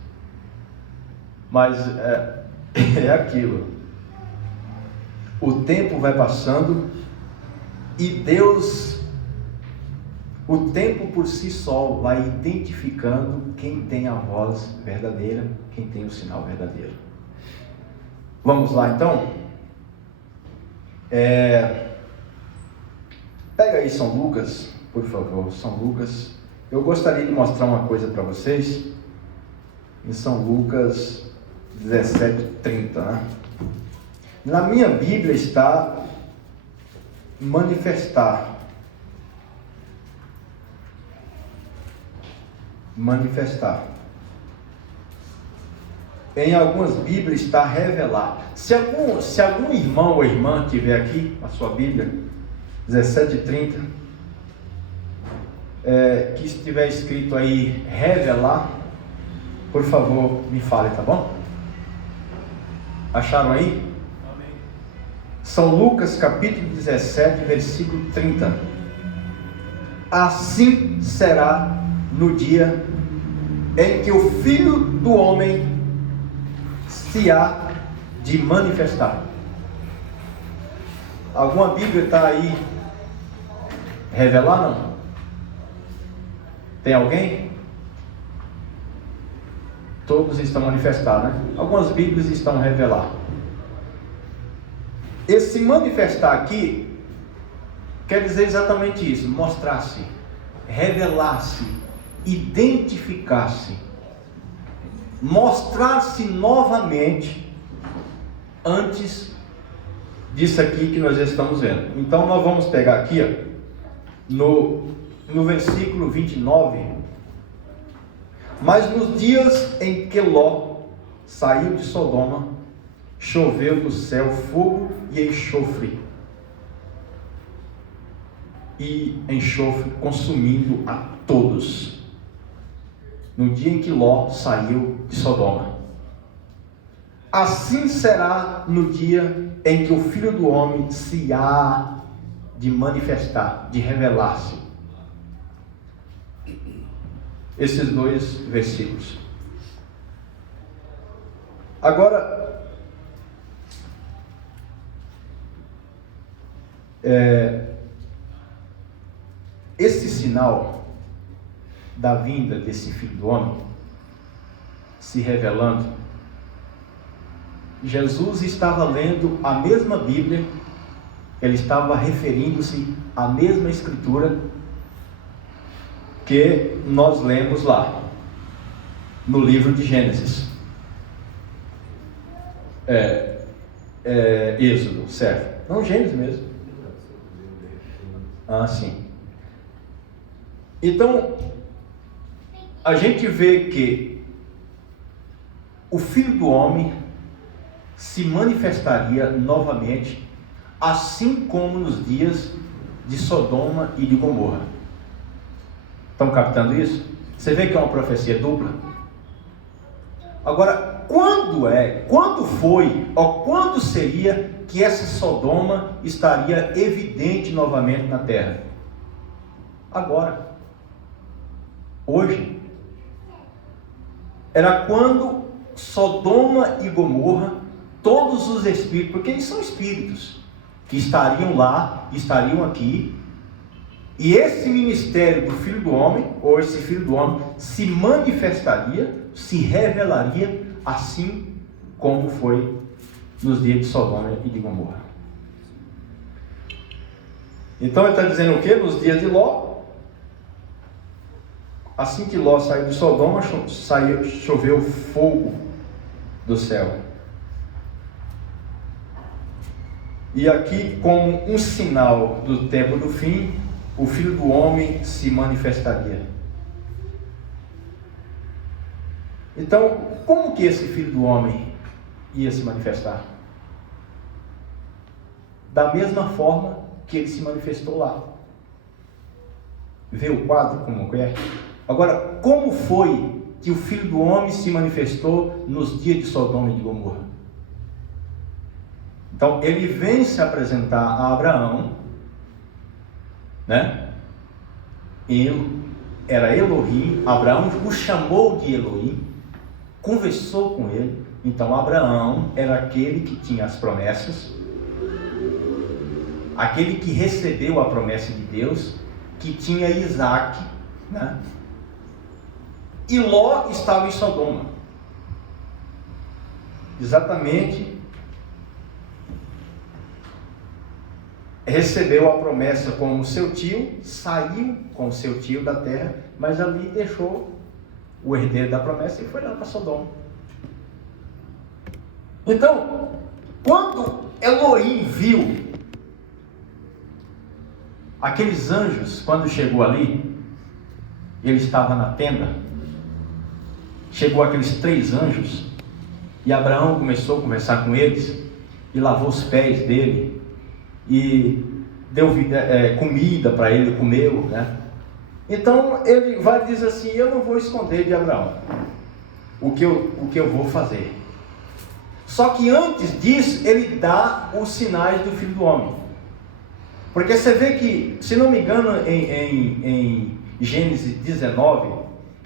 Mas é aquilo. O tempo vai passando e Deus, o tempo por si só, vai identificando quem tem a voz verdadeira, quem tem o sinal verdadeiro. Vamos lá então? Pega aí São Lucas, por favor, São Lucas. Eu gostaria de mostrar uma coisa para vocês, em São Lucas 17:30, né? Na minha Bíblia está manifestar. Manifestar. Em algumas Bíblias está revelar. Se algum irmão ou irmã tiver aqui a sua Bíblia, 17:30, que estiver escrito aí revelar, por favor, me fale, tá bom? Acharam aí? Amém. São Lucas capítulo 17, versículo 30. Assim será no dia em que o Filho do Homem se há de manifestar. Alguma Bíblia está aí? Revelar não? Tem alguém? Todos estão manifestar, né? Algumas Bíblias estão revelar. Esse manifestar aqui quer dizer exatamente isso: mostrar-se, revelar-se, identificar-se, mostrar-se novamente antes disso aqui que nós estamos vendo. Então nós vamos pegar aqui, ó, no versículo 29. Mas nos dias em que Ló saiu de Sodoma, choveu do céu fogo e enxofre consumindo a todos. No dia em que Ló saiu de Sodoma. Assim será no dia em que o Filho do Homem se há de manifestar, de revelar-se. Esses dois versículos. Agora, esse sinal da vinda desse Filho do Homem se revelando, Jesus estava lendo a mesma Bíblia, ele estava referindo-se à mesma Escritura que nós lemos lá no livro de Gênesis, Êxodo, certo? Não, Gênesis mesmo. Ah, sim. Então a gente vê que o Filho do Homem se manifestaria novamente, assim como nos dias de Sodoma e de Gomorra. Estão captando isso? Você vê que é uma profecia dupla? Agora, quando foi, ou quando seria que essa Sodoma estaria evidente novamente na terra? Agora. Hoje. Era quando Sodoma e Gomorra, todos os espíritos, porque eles são espíritos, que estariam lá, estariam aqui, e esse ministério do Filho do Homem, ou esse Filho do Homem, se manifestaria, se revelaria, assim como foi nos dias de Sodoma e de Gomorra. Então ele está dizendo o quê? Nos dias de Ló, assim que Ló saiu de Sodoma, choveu fogo do céu. E aqui, como um sinal do tempo do fim, o Filho do Homem se manifestaria. Então, como que esse Filho do Homem ia se manifestar? Da mesma forma que ele se manifestou lá. Vê o quadro como é? Agora, como foi que o Filho do Homem se manifestou nos dias de Sodoma e de Gomorra? Então ele vem se apresentar a Abraão, né? Ele era Elohim, Abraão o chamou de Elohim, conversou com ele. Então Abraão era aquele que tinha as promessas, aquele que recebeu a promessa de Deus, que tinha Isaac, né? E Ló estava em Sodoma, exatamente, recebeu a promessa com o seu tio, saiu com o seu tio da terra, mas ali deixou o herdeiro da promessa e foi lá para Sodoma. Então, quando Elohim viu aqueles anjos, quando chegou ali, ele estava na tenda, chegou aqueles 3 anjos, e Abraão começou a conversar com eles, e lavou os pés dele, e deu comida para ele, comeu, né? Então ele vai dizer assim: eu não vou esconder de Abraão o que eu vou fazer. Só que antes disso ele dá os sinais do Filho do Homem, porque você vê que, se não me engano, em Gênesis 19,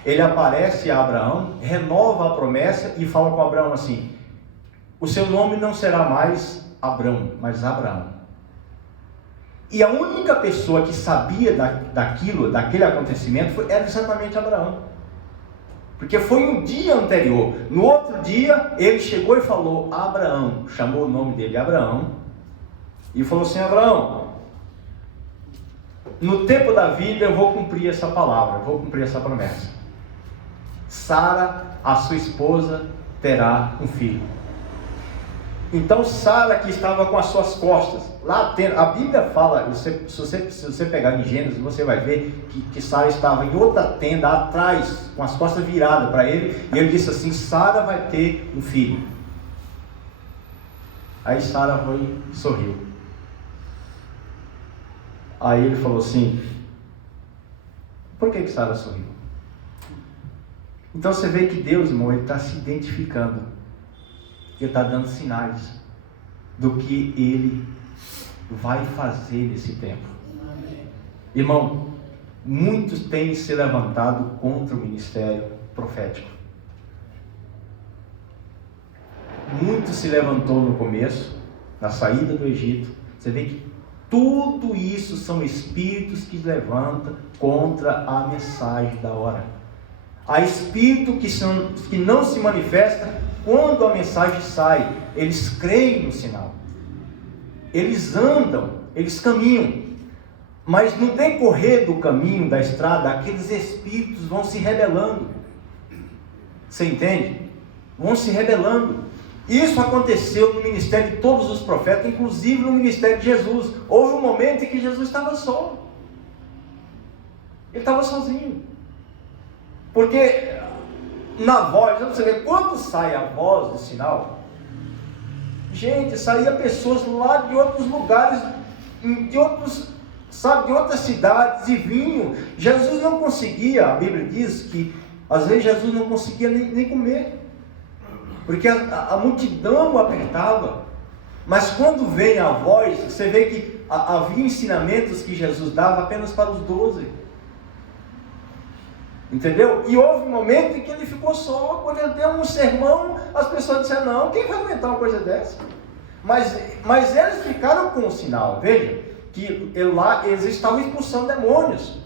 ele aparece a Abraão, renova a promessa e fala com Abraão assim: o seu nome não será mais Abrão, mas Abraão. E a única pessoa que sabia daquele acontecimento era exatamente Abraão, porque foi no dia anterior. No outro dia ele chegou e falou a Abraão, chamou o nome dele Abraão, e falou assim: Abraão, no tempo da vida eu vou cumprir essa palavra, eu vou cumprir essa promessa. Sara, a sua esposa, terá um filho. Então Sara, que estava com as suas costas, lá a Bíblia fala, se você pegar em Gênesis, você vai ver que Sara estava em outra tenda atrás, com as costas viradas para ele, e ele disse assim: Sara vai ter um filho. Aí Sara foi e sorriu. Aí ele falou assim: por que Sara sorriu? Então você vê que Deus, irmão, ele está se identificando, ele está dando sinais do que ele vai fazer nesse tempo. Irmão, muitos têm se levantado contra o ministério profético. Muito se levantou no começo, na saída do Egito. Você vê que tudo isso são espíritos que levantam contra a mensagem da hora. Há espírito que não se manifesta quando a mensagem sai. Eles creem no sinal, eles andam, eles caminham, mas no decorrer do caminho, da estrada, aqueles espíritos vão se rebelando. Você entende? Vão se rebelando. Isso aconteceu no ministério de todos os profetas, inclusive no ministério de Jesus. Houve um momento em que Jesus estava só, ele estava sozinho. Porque na voz, você vê, quando sai a voz do sinal, gente, saía pessoas lá de outros lugares, de outras cidades, e vinham. Jesus não conseguia, a Bíblia diz que às vezes Jesus não conseguia nem comer, porque a multidão o apertava. Mas quando vem a voz, você vê que havia ensinamentos que Jesus dava apenas para os 12. Entendeu? E houve um momento em que ele ficou só. Quando ele deu um sermão, as pessoas disseram: não, quem vai aguentar uma coisa dessa? Mas eles ficaram com o sinal. Veja, que lá eles estavam expulsando demônios,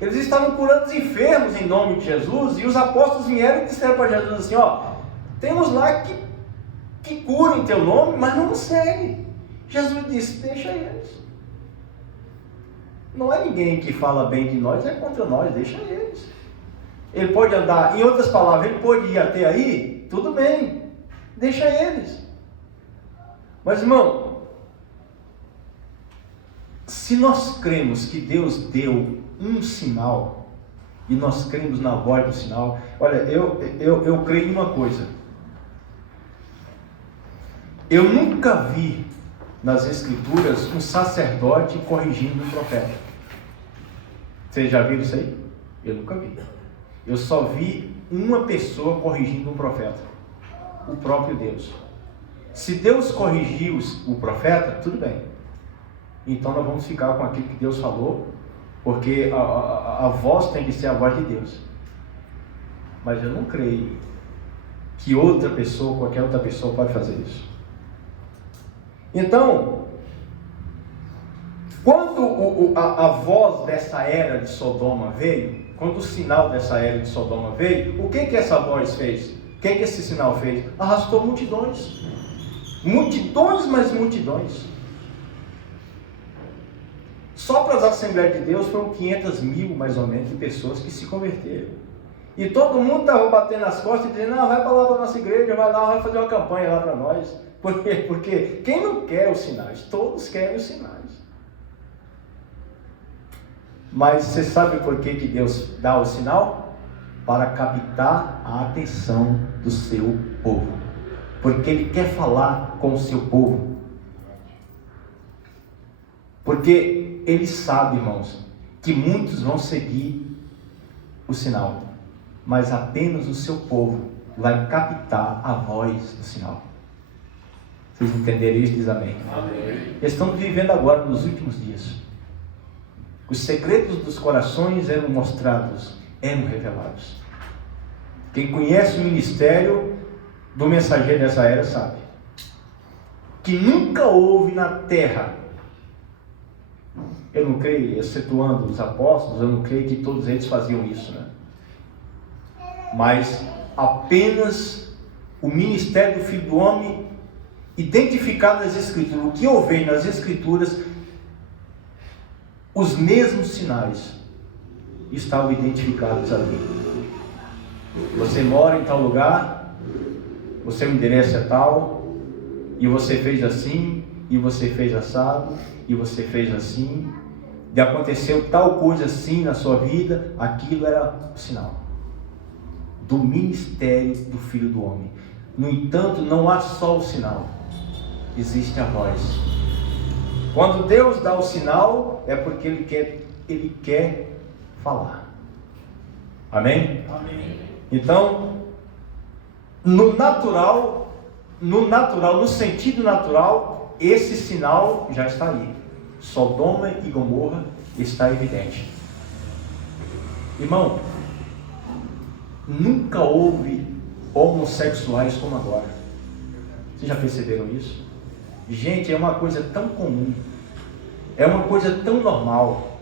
eles estavam curando os enfermos em nome de Jesus. E os apóstolos vieram e disseram para Jesus assim: ó, temos lá que curam em teu nome, mas não nos segue. Jesus disse: deixa eles. Não é ninguém que fala bem de nós, é contra nós, deixa eles. Ele pode andar, em outras palavras, ele pode ir até aí, tudo bem, deixa eles. Mas, irmão, se nós cremos que Deus deu um sinal, e nós cremos na voz do sinal, olha, eu creio em uma coisa: eu nunca vi nas Escrituras um sacerdote corrigindo um profeta. Vocês já viram isso aí? Eu nunca vi. Eu só vi uma pessoa corrigindo um profeta: o próprio Deus. Se Deus corrigiu o profeta, tudo bem. Então nós vamos ficar com aquilo que Deus falou, porque a voz tem que ser a voz de Deus. Mas eu não creio que outra pessoa, qualquer outra pessoa pode fazer isso. Então, quando a voz dessa era de Sodoma veio, quando o sinal dessa era de Sodoma veio, o que essa voz fez? O que esse sinal fez? Arrastou multidões. Multidões, mais multidões. Só para as Assembleias de Deus foram 500 mil, mais ou menos, de pessoas que se converteram. E todo mundo estava batendo as costas e dizendo, não, vai para lá para a nossa igreja, vai lá, vai fazer uma campanha lá para nós. Por quê? Porque quem não quer os sinais? Todos querem os sinais. Mas você sabe por que Deus dá o sinal? Para captar a atenção do seu povo. Porque Ele quer falar com o seu povo. Porque Ele sabe, irmãos, que muitos vão seguir o sinal. Mas apenas o seu povo vai captar a voz do sinal. Vocês entenderam isso? Diz amém. Amém. Estamos vivendo agora nos últimos dias. Os segredos dos corações eram mostrados, eram revelados. Quem conhece o ministério do mensageiro dessa era sabe que nunca houve na terra, eu não creio, excetuando os apóstolos, eu não creio que todos eles faziam isso, né? Mas apenas o ministério do Filho do Homem identificado nas Escrituras, o que eu vejo nas Escrituras, os mesmos sinais estavam identificados ali. Você mora em tal lugar, o seu endereço é tal, e você fez assim, e você fez assado, e você fez assim, e aconteceu tal coisa assim na sua vida, aquilo era o sinal do ministério do Filho do Homem. No entanto, não há só o sinal, existe a voz. Quando Deus dá o sinal, é porque Ele quer falar. Amém? Amém. Então, no sentido natural, esse sinal já está aí. Sodoma e Gomorra está evidente. Irmão, nunca houve homossexuais como agora. Vocês já perceberam isso? Gente, é uma coisa tão comum, é uma coisa tão normal.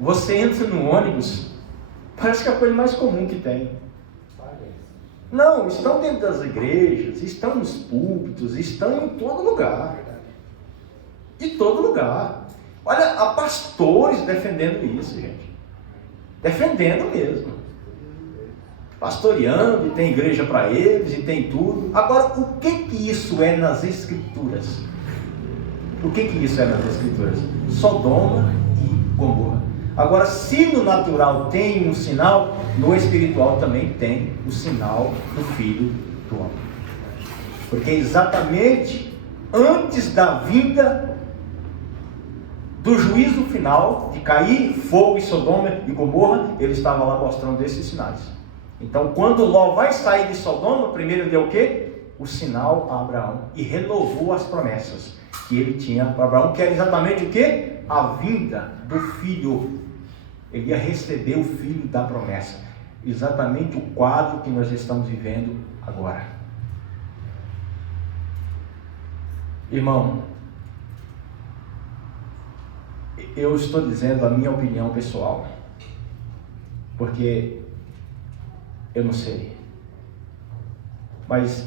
Você entra no ônibus, parece que é a coisa mais comum que tem. Não, estão dentro das igrejas, estão nos púlpitos, estão em todo lugar. Em todo lugar. Olha, há pastores defendendo isso, gente. Defendendo mesmo. Pastoreando, e tem igreja para eles, e tem tudo. Agora, o que isso é nas Escrituras? O que isso é nas Escrituras? Sodoma e Gomorra. Agora, se no natural tem um sinal, no espiritual também tem o sinal do Filho do Homem. Porque exatamente antes da vinda do juízo final, de cair fogo em Sodoma e Gomorra, ele estava lá mostrando esses sinais. Então, quando Ló vai sair de Sodoma, primeiro deu o quê? O sinal a Abraão e renovou as promessas que ele tinha para Abraão, que era exatamente o quê? A vinda do filho. Ele ia receber o filho da promessa. Exatamente o quadro que nós estamos vivendo agora. Irmão, eu estou dizendo a minha opinião pessoal, porque eu não sei, mas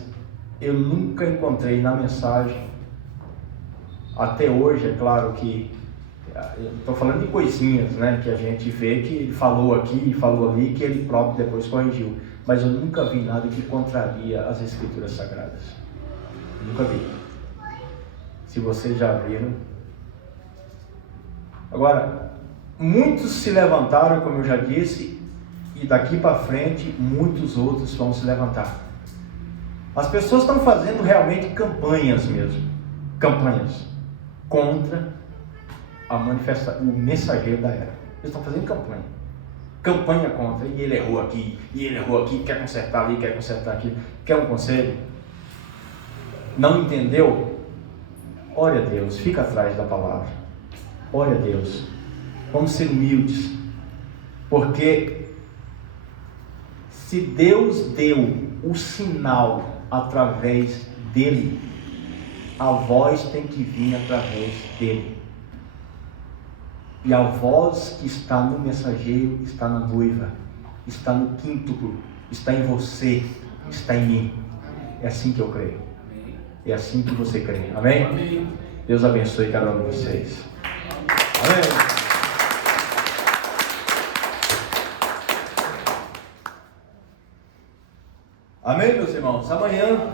eu nunca encontrei na mensagem, até hoje, é claro que estou falando de coisinhas, né, que a gente vê que ele falou aqui e falou ali, que ele próprio depois corrigiu, mas eu nunca vi nada que contraria as Escrituras Sagradas. Nunca vi. Se vocês já viram. Agora, muitos se levantaram, como eu já disse, e daqui para frente muitos outros vão se levantar. As pessoas estão fazendo realmente campanhas mesmo, campanhas contra o mensageiro da era. Eles estão fazendo campanha contra, e ele errou aqui, quer consertar ali, quer consertar aqui. Quer um conselho? Não entendeu? Ore a Deus, fica atrás da palavra. Ore a Deus. Vamos ser humildes. Porque se Deus deu o sinal através dele, a voz tem que vir através dele. E a voz que está no mensageiro está na noiva, está no quíntuplo, está em você, está em mim. É assim que eu creio. É assim que você crê. Amém? Amém. Deus abençoe cada um de vocês. Amém. Amém, meus irmãos? Amanhã,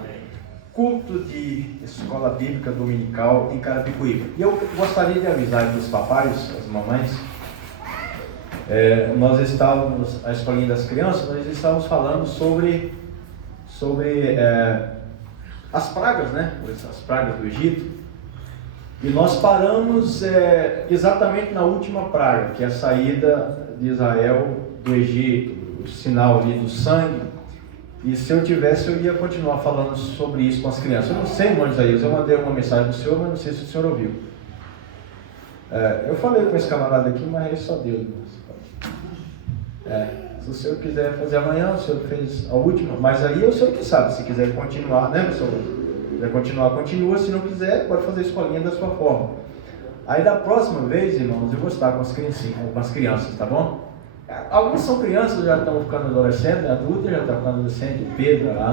culto de escola bíblica dominical em Carapicuíba. E eu gostaria de avisar para os papais, as mamães, nós estávamos, a escolinha das crianças, nós estávamos falando sobre as pragas, né? As pragas do Egito. E nós paramos exatamente na última praga, que é a saída de Israel do Egito, o sinal ali do sangue. E se eu tivesse, eu ia continuar falando sobre isso com as crianças. Eu não sei, irmão Isaías, eu mandei uma mensagem do senhor, mas não sei se o senhor ouviu. Eu falei com esse camarada aqui, mas é só Deus. Se o senhor quiser fazer amanhã, o senhor fez a última, mas aí é o senhor que sabe, se quiser continuar, né, pessoal? Se quiser continuar, continua, se não quiser, pode fazer a escolinha da sua forma. Aí da próxima vez, irmãos, eu vou estar com as crianças, tá bom? Alguns são crianças, já estão ficando adolescentes, adultos já estão ficando adolescentes, o Pedro, a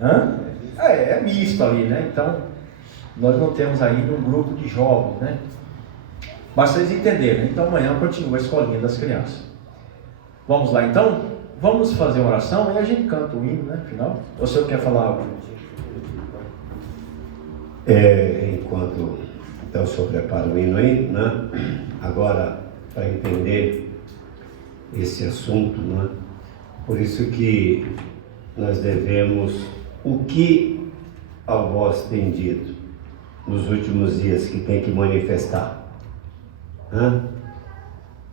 Ana. É misto ali, né? Então, nós não temos ainda um grupo de jovens, né? Mas vocês entenderam, então amanhã continua a escolinha das crianças. Vamos lá então? Vamos fazer uma oração e a gente canta o hino, né? Final. Ou o senhor quer falar algo? Enquanto então o senhor prepara o hino aí, né? Agora, para entender esse assunto, né? Por isso que nós devemos, o que a voz tem dito nos últimos dias que tem que manifestar, né?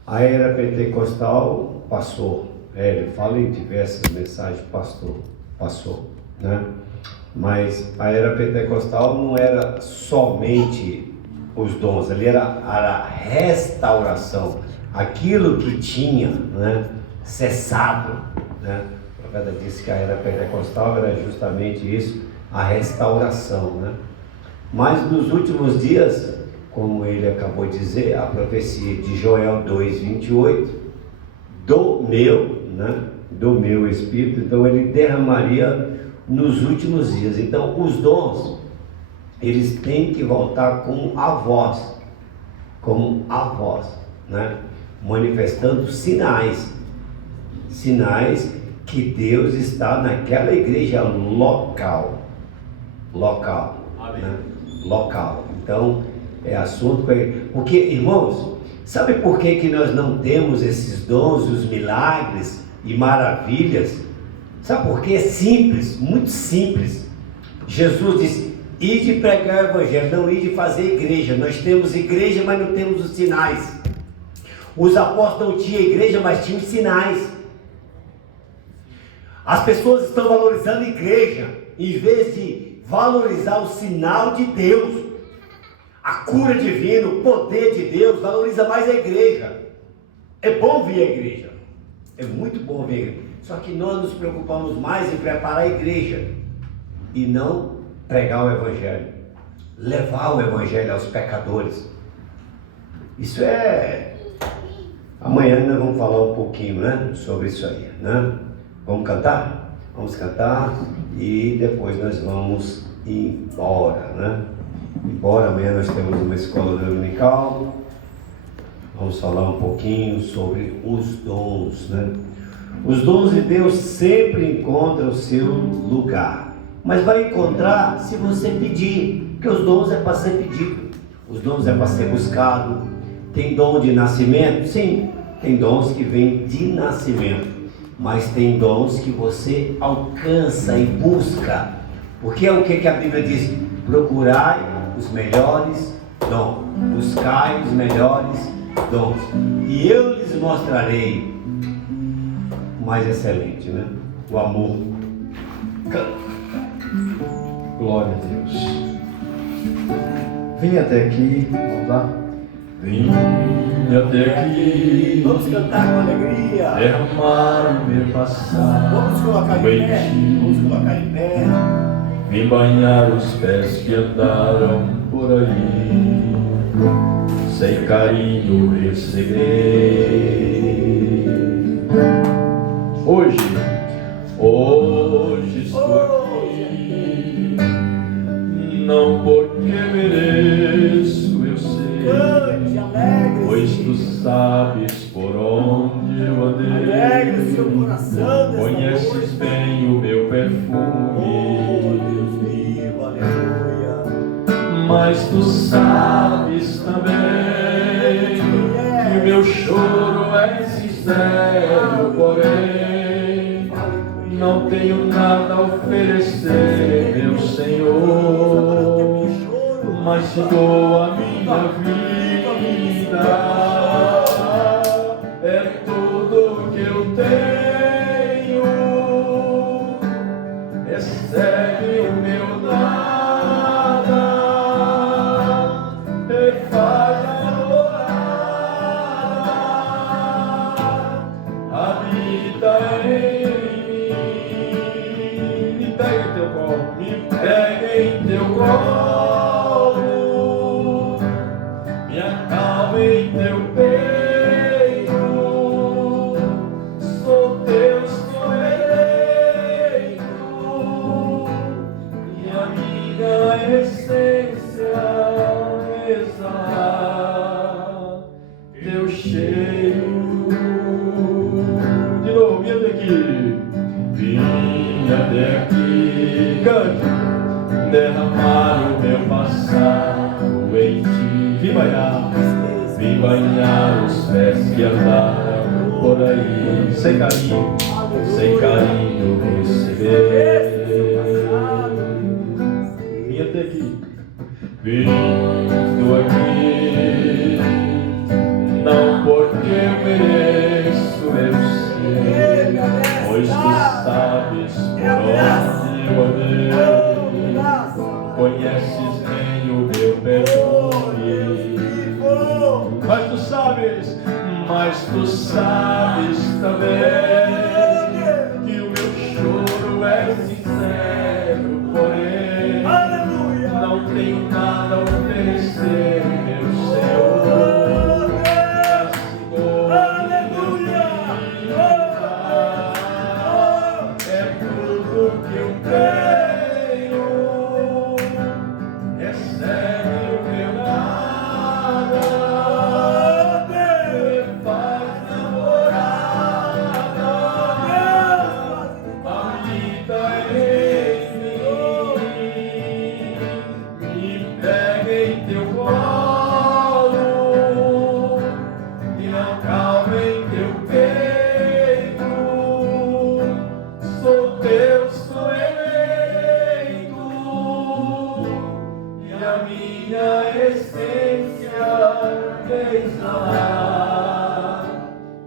A era pentecostal passou, ele fala em diversas mensagens, passou, né? Mas a era pentecostal não era somente os dons, ali era a restauração, aquilo que tinha, né, cessado, né? O profeta disse que a era pentecostal era justamente isso, a restauração, né? Mas nos últimos dias, como ele acabou de dizer, a profecia de Joel 2:28, do meu Espírito, então ele derramaria nos últimos dias. Então os dons, eles têm que voltar como a voz, né? Manifestando sinais que Deus está naquela igreja local, né? Local. Então é assunto porque, irmãos, sabe por que nós não temos esses dons, os milagres e maravilhas? Sabe por quê? É simples, muito simples. Jesus disse: ide pregar o evangelho, não ide fazer igreja. Nós temos igreja, mas não temos os sinais. Os apóstolos não tinham igreja, mas tinham sinais. As pessoas estão valorizando a igreja, em vez de valorizar o sinal de Deus, a cura divina, o poder de Deus. Valoriza mais a igreja. É bom vir à igreja, é muito bom vir à igreja. Só que nós nos preocupamos mais em preparar a igreja e não pregar o evangelho, levar o evangelho aos pecadores. Isso amanhã nós vamos falar um pouquinho, né, sobre isso aí, né? Vamos cantar? Vamos cantar e depois nós vamos embora, né? Embora amanhã nós temos uma escola dominical. Vamos falar um pouquinho sobre os dons, né? Os dons de Deus sempre encontram o seu lugar, mas vai encontrar se você pedir, porque os dons é para ser pedido, os dons é para ser buscado. Tem dom de nascimento? Sim, tem dons que vêm de nascimento, mas tem dons que você alcança e busca, porque é o que a Bíblia diz: procurai os melhores dons, buscai os melhores dons, e eu lhes mostrarei o mais excelente, né? O amor. Glória a Deus. Vem até aqui, vamos lá. Vem até aqui. Vamos cantar com alegria. Derramar o meu passado. Vamos colocar em pé. Vamos colocar em pé. Vem banhar os pés que andaram por aí, sem carinho receber. Hoje estou aqui, não porque mereço, eu sei, Cante, alegre, pois tu sabes por onde eu alegre o seu andei, coração nesta conheces noite. bem o meu Oh, perfume, Deus vivo, aleluia. mas tu sabes também que o meu choro é sincero, porém não tenho nada a oferecer, meu Senhor, mas te dou a minha vida, é tudo que eu tenho, recebe o meu nada, e faz a morada, habita em mim, me pega em teu colo, me acalma em teu peito, sou teu, sou eleito, e a minha essência exala teu cheiro. De novo, vem até aqui, vim até aqui, cante. Derramar o meu passado em ti, vim banhar os pés que andaram por aí, sem carinho receber. Vim até aqui, estou aqui, não porque eu mereço, eu sei, pois tu sabes por onde eu andei. Conheces bem o meu perfume, mas tu sabes também que o meu choro é sincero, porém não tenho nada a oferecer, meu Senhor. É tudo que eu tenho.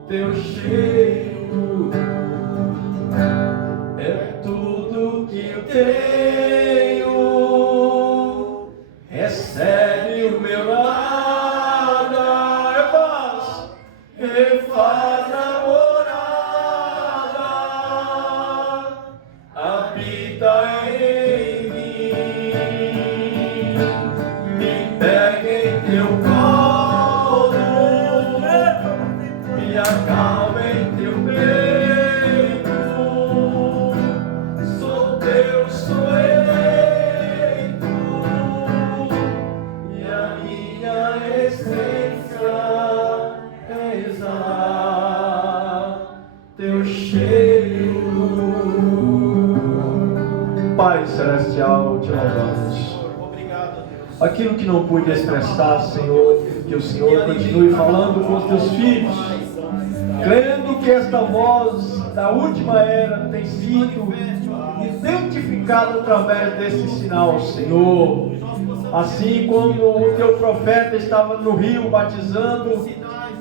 Teu cheiro é tudo que eu tenho, recebe o meu nada, refaz a morada, habita em mim, me pega em teu colo, me acalma em teu peito, sou teu, sou eleito, e a minha essência é exalar teu cheiro. Pai Celestial, te louvamos. Aquilo que não pude expressar, Senhor, que o Senhor continue falando com os teus filhos, crendo que esta voz da última era tem sido identificada através desse sinal, Senhor. Assim como o teu profeta estava no rio batizando,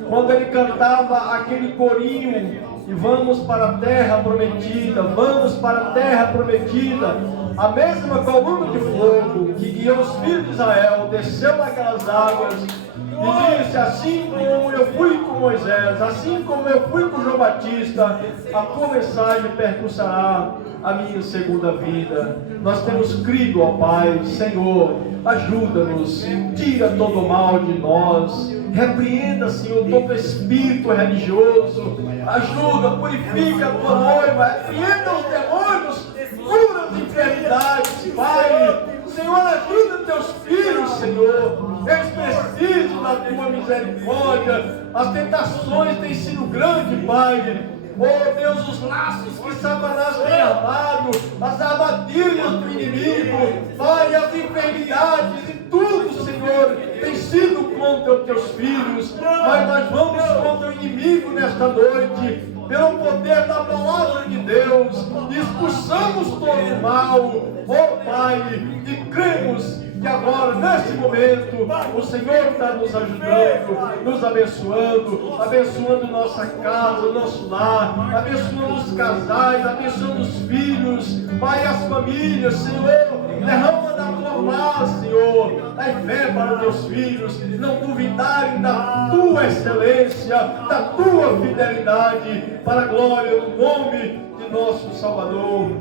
quando ele cantava aquele corinho, e vamos para a terra prometida, vamos para a terra prometida, A mesma coluna de fogo que guiou os filhos de Israel desceu naquelas águas e disse: assim como eu fui com Moisés, assim como eu fui com João Batista, a tua mensagem percussará a minha segunda vida. Nós temos crido, ó Pai. Senhor, ajuda-nos, tira todo o mal de nós, repreenda, Senhor, todo espírito religioso, ajuda, purifica a tua noiva, repreenda os demônios, cura as enfermidades, Pai. Senhor, ajuda teus filhos, Senhor, eles precisam da tua misericórdia. As tentações têm sido grandes, Pai. Oh Deus, os laços que Satanás tem armado, as armadilhas do inimigo, Pai, as enfermidades e tudo, Senhor, tem sido contra os teus filhos. Mas nós vamos contra o inimigo nesta noite, pelo poder da palavra de Deus, e expulsamos todo o mal, oh Pai, e cremos que agora, nesse momento, o Senhor está nos ajudando, nos abençoando, abençoando nossa casa, nosso lar, abençoando os casais, abençoando os filhos, Pai, as famílias, Senhor, derrama da tua paz, Senhor, dai fé para os teus filhos, não duvidarem da tua excelência, da tua fidelidade, para a glória do nome de nosso Salvador,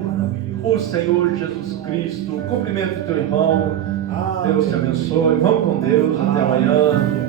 o Senhor Jesus Cristo. Cumprimento teu irmão. Deus te abençoe. Vamos com Deus. Até amanhã.